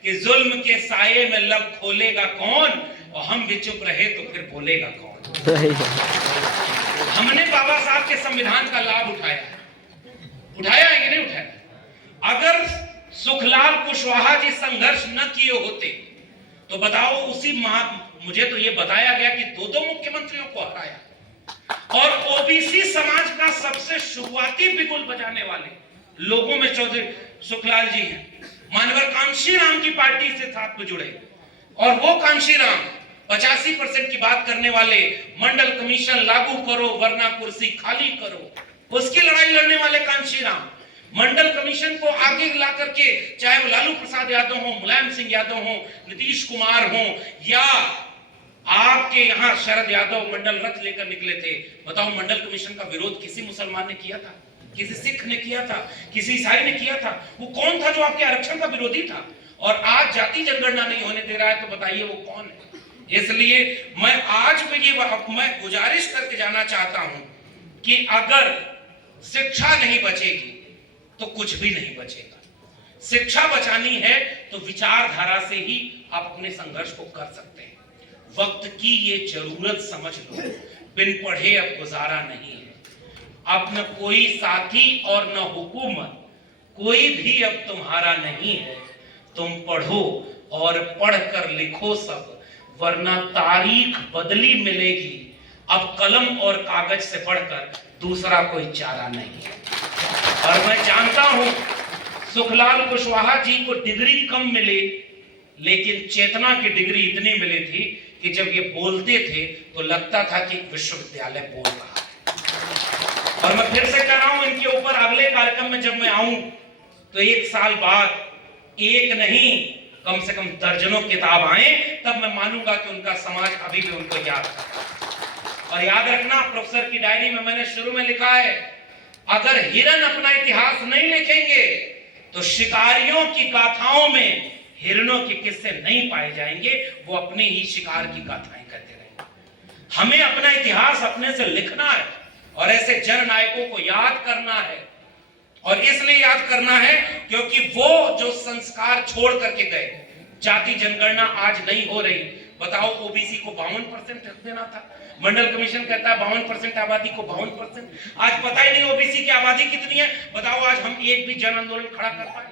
कि जुल्म के साये में लब खोलेगा कौन, और हम भी चुप रहे तो फिर बोलेगा कौन। हमने बाबा साहब के संविधान का लाभ उठाया है कि नहीं उठाया? अगर सुखलाल कुशवाहा जी संघर्ष न किए होते तो बताओ, उसी मुझे तो ये बताया गया कि 2 मुख्यमंत्रियों को हराया, और ओबीसी समाज का सबसे शुरुआती बिगुल बजाने वाले लोगों में चौधरी सुखलाल जी हैं। मानवर कांशीराम की पार्टी से साथ में जुड़े, और वो कांशीराम 85% की बात करने वाले, मंडल कमीशन लागू करो वरना कुर्सी खाली करो, उसकी लड़ाई लड़ने वाले कांशीराम, मंडल कमीशन को आगे ला करके, चाहे वो लालू प्रसाद यादव हो, मुलायम सिंह यादव हो, नीतीश कुमार हो, या आपके यहाँ शरद यादव मंडल रथ लेकर निकले थे। बताओ, मंडल कमीशन का विरोध किसी मुसलमान ने किया था? किसी सिख ने किया था? किसी ईसाई ने किया था? वो कौन था जो आपके आरक्षण का विरोधी था? और आज जाति जनगणना नहीं होने दे रहा है, तो बताइए वो कौन है? इसलिए मैं आज में ये मैं गुजारिश करके जाना चाहता हूं कि अगर शिक्षा नहीं बचेगी तो कुछ भी नहीं बचेगा। शिक्षा बचानी है तो विचारधारा से ही आप अपने संघर्ष को कर सकते हैं। वक्त की ये जरूरत समझ लो, बिन पढ़े अब गुजारा नहीं है। अब न कोई साथी और न हुकूमत, कोई भी अब तुम्हारा नहीं है। तुम पढ़ो और पढ़कर लिखो सब, वरना तारीख बदली मिलेगी। अब कलम और कागज से बढ़कर दूसरा कोई चारा नहीं है। और मैं जानता हूं सुखलाल कुशवाहा जी को डिग्री कम मिले, लेकिन चेतना की डिग्री इतनी मिली थी कि जब ये बोलते थे तो लगता था कि विश्वविद्यालय बोल रहा है। और मैं फिर से कह रहा हूं, इनके ऊपर अगले कार्यक्रम में जब मैं आऊं तो 1 साल बाद एक नहीं कम से कम दर्जनों किताब आए, तब मैं मानूंगा कि उनका समाज अभी भी उनको याद करता। और याद रखना, प्रोफेसर की डायरी में मैंने शुरू में लिखा है, अगर हिरन अपना इतिहास नहीं लिखेंगे तो शिकारियों की गाथाओं में हिरणों के किस्से नहीं पाए जाएंगे, वो अपनी ही शिकार की गाथाएं करते रहेंगे। हमें अपना इतिहास अपने से लिखना है और ऐसे जननायकों को याद करना है। और इसलिए याद करना है क्योंकि वो जो संस्कार छोड़ करके गए, जाति जनगणना आज नहीं हो रही। बताओ, ओबीसी को 52% हक देना था, मंडल कमीशन कहता है 52% आबादी को 52%। आज पता ही नहीं ओबीसी की आबादी कितनी है। बताओ, आज हम एक भी जन आंदोलन खड़ा कर पाए?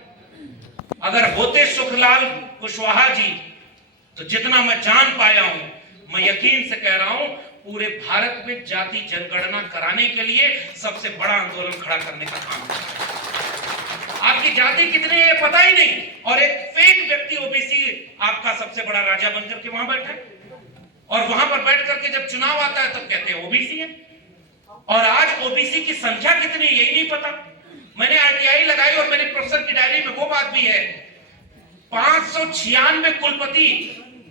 अगर होते सुखलाल कुशवाहा जी, तो जितना मैं जान पाया हूं, मैं यकीन से कह रहा हूं, पूरे भारत में जाति जनगणना कराने के लिए सबसे बड़ा आंदोलन खड़ा करने का काम किया। आपकी जाति कितनी है पता ही नहीं, और एक फेक व्यक्ति ओबीसी आपका सबसे बड़ा राजा बनकर के वहां बैठा है, और वहां पर बैठ करके जब चुनाव आता है तब कहते हैं ओबीसी है। और आज ओबीसी की संख्या कितनी है यही नहीं पता। मैंने आरटीआई लगाई और मेरे प्रोफेसर की डायरी में वो बात भी है, 596 कुलपति,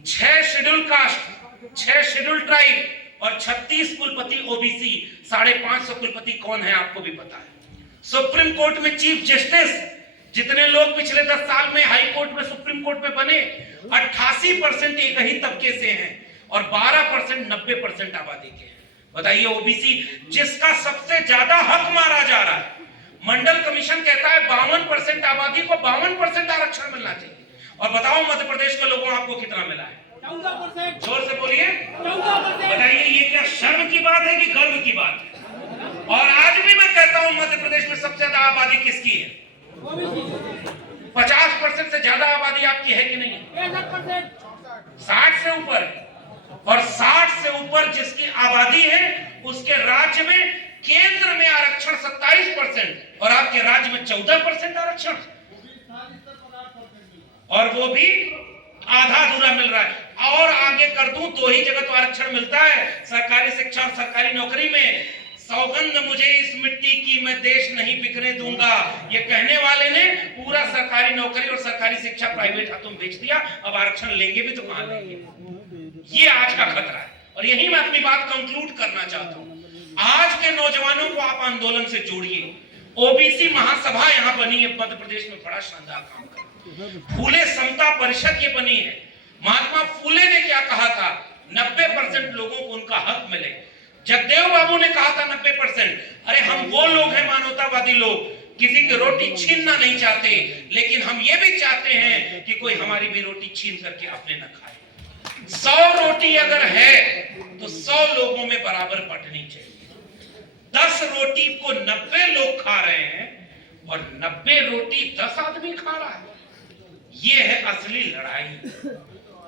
6 शेड्यूल कास्ट, 6 शेड्यूल ट्राइब और 36 कुलपति ओबीसी। 550 कुलपति कौन है आपको भी पता है। सुप्रीम कोर्ट में चीफ जस्टिस जितने लोग पिछले 10 साल में हाई कोर्ट में, सुप्रीम कोर्ट में बने, 88% एक ही तबके से हैं और 12% 90% आबादी के हैं। बताइए, ओबीसी जिसका सबसे ज्यादा हक मारा जा रहा है। मंडल कमीशन कहता है 52% आबादी को 52% आरक्षण मिलना चाहिए। और बताओ मध्य प्रदेश के लोगों आपको कितना मिला है? 14%। जोर से बोलिए। 14%। बताइए, ये क्या शर्म की बात है कि गर्व की बात है? और आज भी मैं कहता हूं, मध्य प्रदेश में सबसे ज्यादा आबादी किसकी है? 50% से ज्यादा आबादी आपकी है कि नहीं है? 60 से ऊपर, और 60 से ऊपर जिसकी आबादी है उसके राज्य में, केंद्र में आरक्षण 27% और आपके राज्य में 14% आरक्षण, और वो भी आधा अधूरा मिल रहा है। और आगे कर दूं, 2 ही जगह तो आरक्षण मिलता है, सरकारी शिक्षा और सरकारी नौकरी में। सौगंध मुझे इस मिट्टी की, मैं देश नहीं बिकने दूंगा, ये कहने वाले ने पूरा सरकारी नौकरी और सरकारी शिक्षा प्राइवेट हाथों में बेच दिया। अब आरक्षण लेंगे भी तो कहां लेंगे? ये आज का खतरा है। और यही मैं अपनी बात कंक्लूड करना चाहता हूं। आज के नौजवानों को आप आंदोलन से जोड़िए। ओबीसी महासभा यहां बनी है मध्य प्रदेश में, बड़ा शानदार काम कर। फूले समता परिषद ये बनी है। महात्मा फूले ने क्या कहा था? 90% लोगों को उनका हक मिले। जगदेव बाबू ने कहा था 90%। अरे हम वो लोग हैं, मानवतावादी लोग, किसी की रोटी छीनना नहीं चाहते, लेकिन हम ये भी चाहते हैं कि कोई हमारी भी रोटी छीन करके अपने न खाए। 100 रोटी अगर है तो 100 लोगों में बराबर बंटनी चाहिए। 10 रोटी को 90 लोग खा रहे हैं और 90 रोटी 10 आदमी खा रहा है। ये है असली लड़ाई।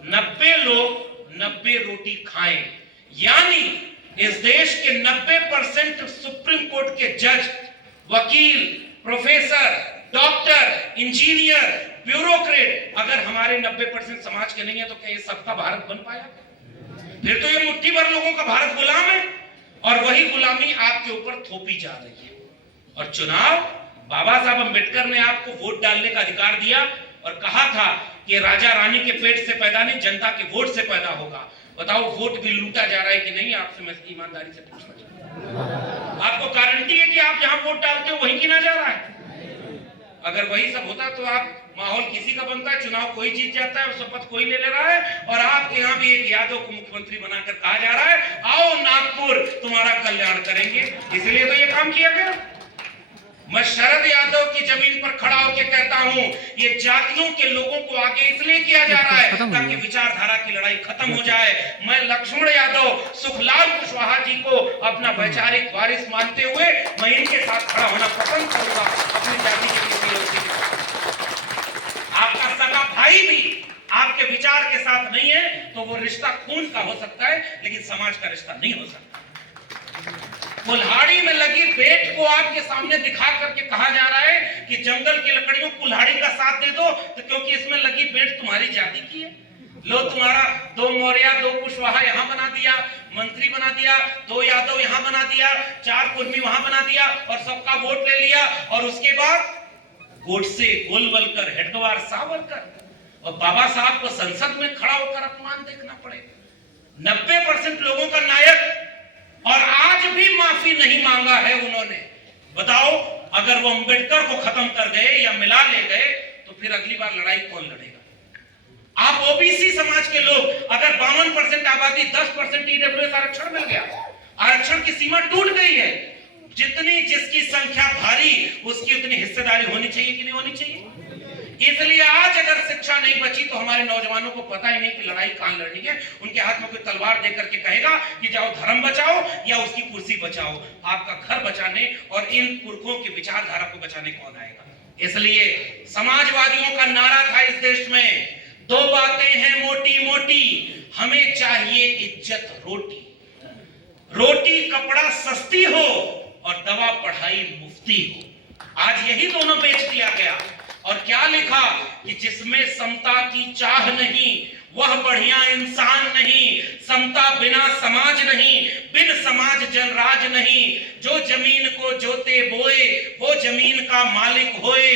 90 लोग 90 रोटी खाएं, यानी इस देश के 90% सुप्रीम कोर्ट के जज, वकील, प्रोफेसर, डॉक्टर, इंजीनियर, ब्यूरोक्रेट अगर हमारे 90% समाज के नहीं है तो क्या ये सबका भारत बन पाया? फिर तो ये मुट्ठी भर लोगों का भारत गुलाम है, और वही गुलामी आपके ऊपर थोपी जा रही है। और चुनाव, बाबा साहब अम्बेडकर ने आपको वोट डालने का अधिकार दिया और कहा था कि राजा रानी के पेट से पैदा नहीं, जनता के वोट से पैदा होगा। बताओ, वोट भी लूटा जा रहा है कि नहीं? आपसे मैं ईमानदारी से पूछना चाहता हूं। आपको गारंटी है कि आप जहां वोट डालते हो वहीं गिना जा रहा है? अगर वही सब होता तो आप, माहौल किसी का बनता है, चुनाव कोई जीत जाता है, शपथ कोई ले रहा है, और आपके यहाँ भी एक यादव को मुख्यमंत्री बनाकर कहा जा रहा है, आओ नागपुर तुम्हारा कल्याण करेंगे। इसलिए तो ये काम किया गया। मैं शरद यादव की जमीन पर खड़ा होकर कहता हूं, ये जातियों के लोगों को आगे इसलिए किया जा रहा है ताकि विचारधारा की लड़ाई खत्म हो जाए। मैं लक्ष्मण यादव, सुखलाल कुशवाहा जी को अपना वैचारिक वारिस मानते हुए मैं इनके साथ खड़ा होना पसंद करूंगा अपनी जाति के किसी। आपका सगा भाई भी आपके विचार के साथ नहीं है तो वो रिश्ता खून का हो सकता है, लेकिन समाज का रिश्ता नहीं हो सकता। कुल्हाड़ी में लगी बेट को आपके सामने दिखा करके कहा जा रहा है कि जंगल की लकड़ियों कुल्हाड़ी का साथ दे दो, तो क्योंकि इसमें लगी बेट तुम्हारी जाति की है। लो तुम्हारा 2 मौर्य 2 कुशवाहा यहां बना दिया, मंत्री बना दिया, 2 यादव यहां बना दिया, 4 कुर्मी वहां बना दिया और सबका वोट ले लिया। और उसके बाद गोडसे, गोलवलकर, हेडगेवार, सावरकर और बाबा साहब को संसद में खड़ा होकर अपमान देखना पड़ेगा। 90% लोगों का नायक, और आज भी माफी नहीं मांगा है उन्होंने। बताओ, अगर वो अंबेडकर को खत्म कर गए या मिला ले गए तो फिर अगली बार लड़ाई कौन लड़ेगा? आप ओबीसी समाज के लोग, अगर 52% आबादी 10% ईडब्ल्यूएस आरक्षण मिल गया, आरक्षण की सीमा टूट गई है, जितनी जिसकी संख्या भारी उसकी उतनी हिस्सेदारी होनी चाहिए कि नहीं होनी चाहिए? इसलिए आज अगर शिक्षा नहीं बची तो हमारे नौजवानों को पता ही नहीं कि लड़ाई कहां लड़नी है। उनके हाथ में कोई तलवार देकर के कहेगा कि जाओ धर्म बचाओ या उसकी कुर्सी बचाओ। आपका घर बचाने और इन पुरखों की विचारधारा को बचाने कौन आएगा? इसलिए समाजवादियों का नारा था इस देश में, 2 बातें हैं मोटी मोटी, हमें चाहिए इज्जत रोटी, रोटी कपड़ा सस्ती हो और दवा पढ़ाई मुफ्ती हो। आज यही दोनों बेच दिया गया। और क्या लिखा कि जिसमें समता की चाह नहीं वह बढ़िया इंसान नहीं, समता बिना समाज नहीं, बिन समाज जनराज नहीं, जो जमीन को जोते बोए वो जमीन का मालिक होए,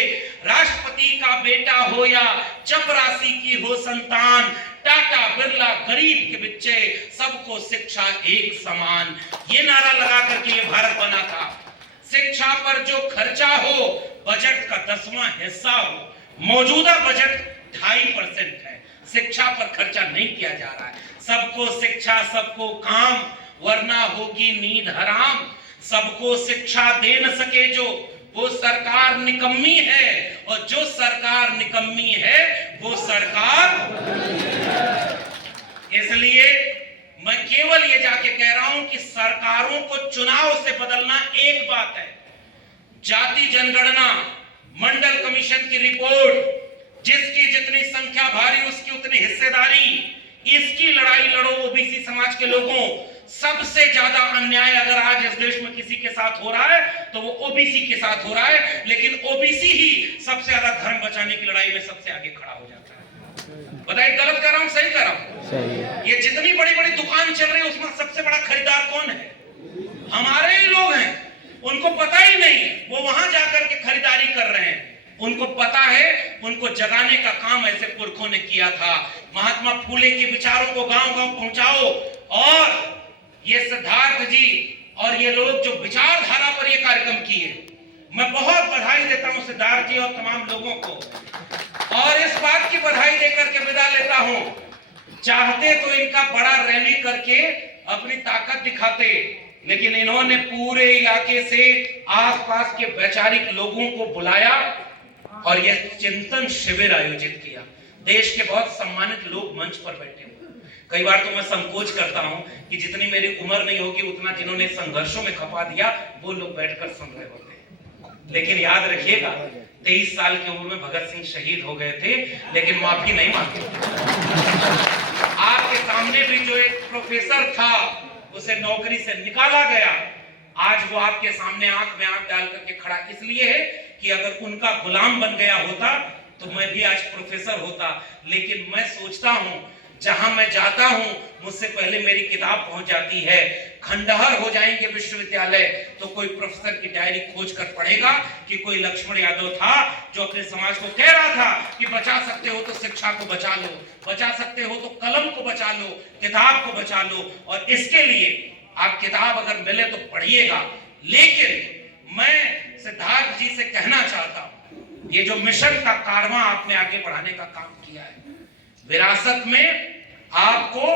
राष्ट्रपति का बेटा हो या चपरासी की हो संतान, टाटा बिरला गरीब के बच्चे, सबको शिक्षा एक समान। ये नारा लगा करके ये भारत बना था। शिक्षा पर जो खर्चा हो बजट का 10वां हिस्सा हो, मौजूदा बजट 2.5% है, शिक्षा पर खर्चा नहीं किया जा रहा है। सबको शिक्षा सबको काम, वरना होगी नींद हराम। सबको शिक्षा दे न सके जो, वो सरकार निकम्मी है, और जो सरकार निकम्मी है वो सरकार। इसलिए मैं केवल ये जाके कह रहा हूं कि सरकारों को चुनाव से बदलना एक बात है, जाति जनगणना, मंडल कमीशन की रिपोर्ट, जिसकी जितनी संख्या भारी उसकी उतनी हिस्सेदारी, इसकी लड़ाई लड़ो ओबीसी समाज के लोगों। सबसे ज्यादा अन्याय अगर आज इस देश में किसी के साथ हो रहा है तो वो ओबीसी के साथ हो रहा है, लेकिन ओबीसी ही सबसे ज्यादा धर्म बचाने की लड़ाई में सबसे आगे खड़ा हो जाता है। बताइए गलत कर रहा हूं सही कर रहा हूं? सही है। ये जितनी बड़ी बड़ी दुकान चल रही है उसमें सबसे बड़ा खरीदार कौन है? हमारे ही लोग हैं। उनको पता ही नहीं, वो वहां जाकर के खरीदारी कर रहे हैं। उनको पता है, उनको जगाने का काम ऐसे पुरखों ने किया था। महात्मा फूले के विचारों को गांव-गांव पहुंचाओ, और ये सिद्धार्थ जी और ये लोग जो विचारधारा पर ये कार्यक्रम किए, मैं बहुत बधाई देता हूं सिद्धार्थ जी और तमाम लोगों को, और इस बात की बधाई देकर के विदा लेता हूं। चाहते तो इनका बड़ा रैली करके अपनी ताकत दिखाते, लेकिन इन्होंने पूरे इलाके से आसपास के वैचारिक लोगों को बुलाया और यह चिंतन शिविर आयोजित किया। देश के बहुत सम्मानित लोग मंच पर बैठे हुए। कई बार तो मैं संकोच करता हूं कि जितनी मेरी उम्र नहीं होगी उतना जिन्होंने संघर्षों में खपा दिया वो लोग बैठकर सुन रहे होते हैं। लेकिन याद रखिएगा, 23 साल की उम्र में भगत सिंह शहीद हो गए थे, लेकिन माफी नहीं मांगी। आपके सामने भी जो एक प्रोफेसर था उसे नौकरी से निकाला गया, आज वो आपके सामने आंख में आंख डाल करके खड़ा इसलिए है कि अगर उनका गुलाम बन गया होता तो मैं भी आज प्रोफेसर होता। लेकिन मैं सोचता हूं जहां मैं जाता हूं मुझसे पहले मेरी किताब पहुंच जाती है। खंडहर हो जाएंगे विश्वविद्यालय तो कोई प्रोफेसर की डायरी खोज कर पढ़ेगा कि कोई लक्ष्मण यादव था जो अपने समाज को कह रहा था कि बचा सकते हो तो शिक्षा को बचा लो, बचा सकते हो तो कलम को बचा लो, किताब को बचा लो। और इसके लिए आप किताब अगर मिले तो पढ़िएगा। लेकिन मैं सिद्धार्थ जी से कहना चाहता हूं, ये जो मिशन का कारवां आपने आगे बढ़ाने का काम किया है, विरासत में आपको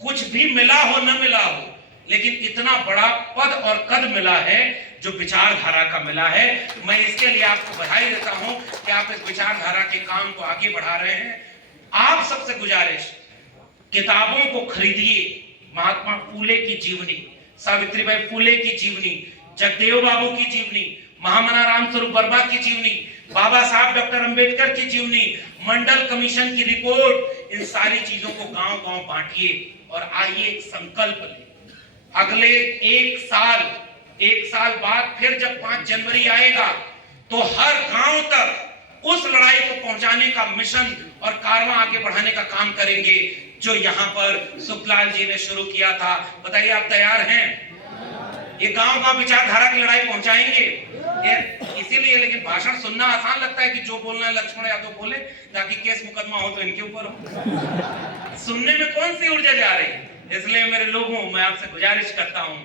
कुछ भी मिला हो न मिला हो, लेकिन इतना बड़ा पद और कद मिला है जो विचारधारा का मिला है। मैं इसके लिए आपको बधाई देता हूं कि आप इस विचारधारा के काम को आगे बढ़ा रहे हैं। आप सबसे गुजारिश, किताबों को खरीदिए। महात्मा फूले की जीवनी, सावित्रीबाई फूले की जीवनी, जगदेव बाबू की जीवनी, महामना रामस्वरूप वर्मा की जीवनी, बाबा साहब डॉक्टर अंबेडकर की जीवनी, मंडल कमीशन की रिपोर्ट, इन सारी चीजों को गांव-गांव बांटिए और आइए एक संकल्प लें। अगले एक साल बाद फिर जब 5 जनवरी आएगा तो हर गांव तक उस लड़ाई को पहुंचाने का मिशन और कारवां आगे बढ़ाने का काम करेंगे जो यहां पर सुखलाल जी ने शुरू किया था। बताइए, आप तैयार हैं? ये गांव-गांव विचारधारा की लड़ाई पहुंचाएंगे। इसीलिए लेकिन भाषण सुनना आसान लगता है कि जो बोलना है लक्ष्मण यादव बोले ताकि केस मुकदमा हो तो इनके ऊपर हो। सुनने में कौन सी ऊर्जा जा रही है? इसलिए मेरे लोगों, मैं आपसे गुजारिश करता हूं,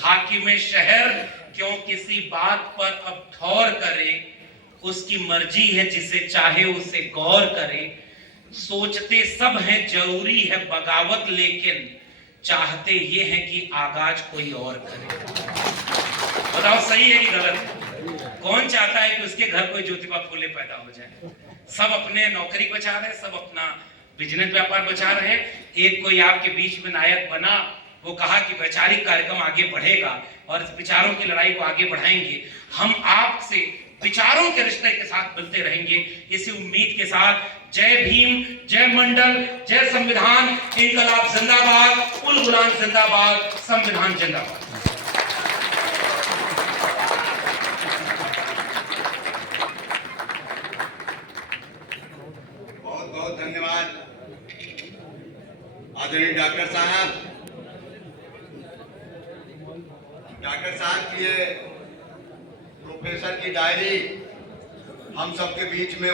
हाकिम शहर क्यों किसी बात पर अब ठौर करे, उसकी मर्जी है, जिसे चाहे उसे गौर करे। सोचते सब हैं जरूरी है बगावत, लेकिन चाहते ये है कि आगाज कोई और करे। बताओ सही है कि गलत है? कौन चाहता है कि उसके घर कोई ज्योतिबा फूले पैदा हो जाए? सब अपने नौकरी बचा रहे, सब अपना बिजनेस व्यापार बचा रहे हैं। एक कोई आपके बीच में नायक बना, वो कहा कि वैचारिक कार्यक्रम आगे बढ़ेगा और इस विचारों की लड़ाई को आगे बढ़ाएंगे। हम आपसे विचारों के रिश्ते के साथ मिलते रहेंगे, इसी उम्मीद के साथ। जय भीम, जय मंडल, जय संविधान, इंकलाब जिंदाबाद, उल गुलाम जिंदाबाद, संविधान जिंदाबाद। बहुत बहुत धन्यवाद आदरणीय डॉक्टर साहब। डॉक्टर साहब की ये प्रोफेसर की डायरी हम सबके बीच में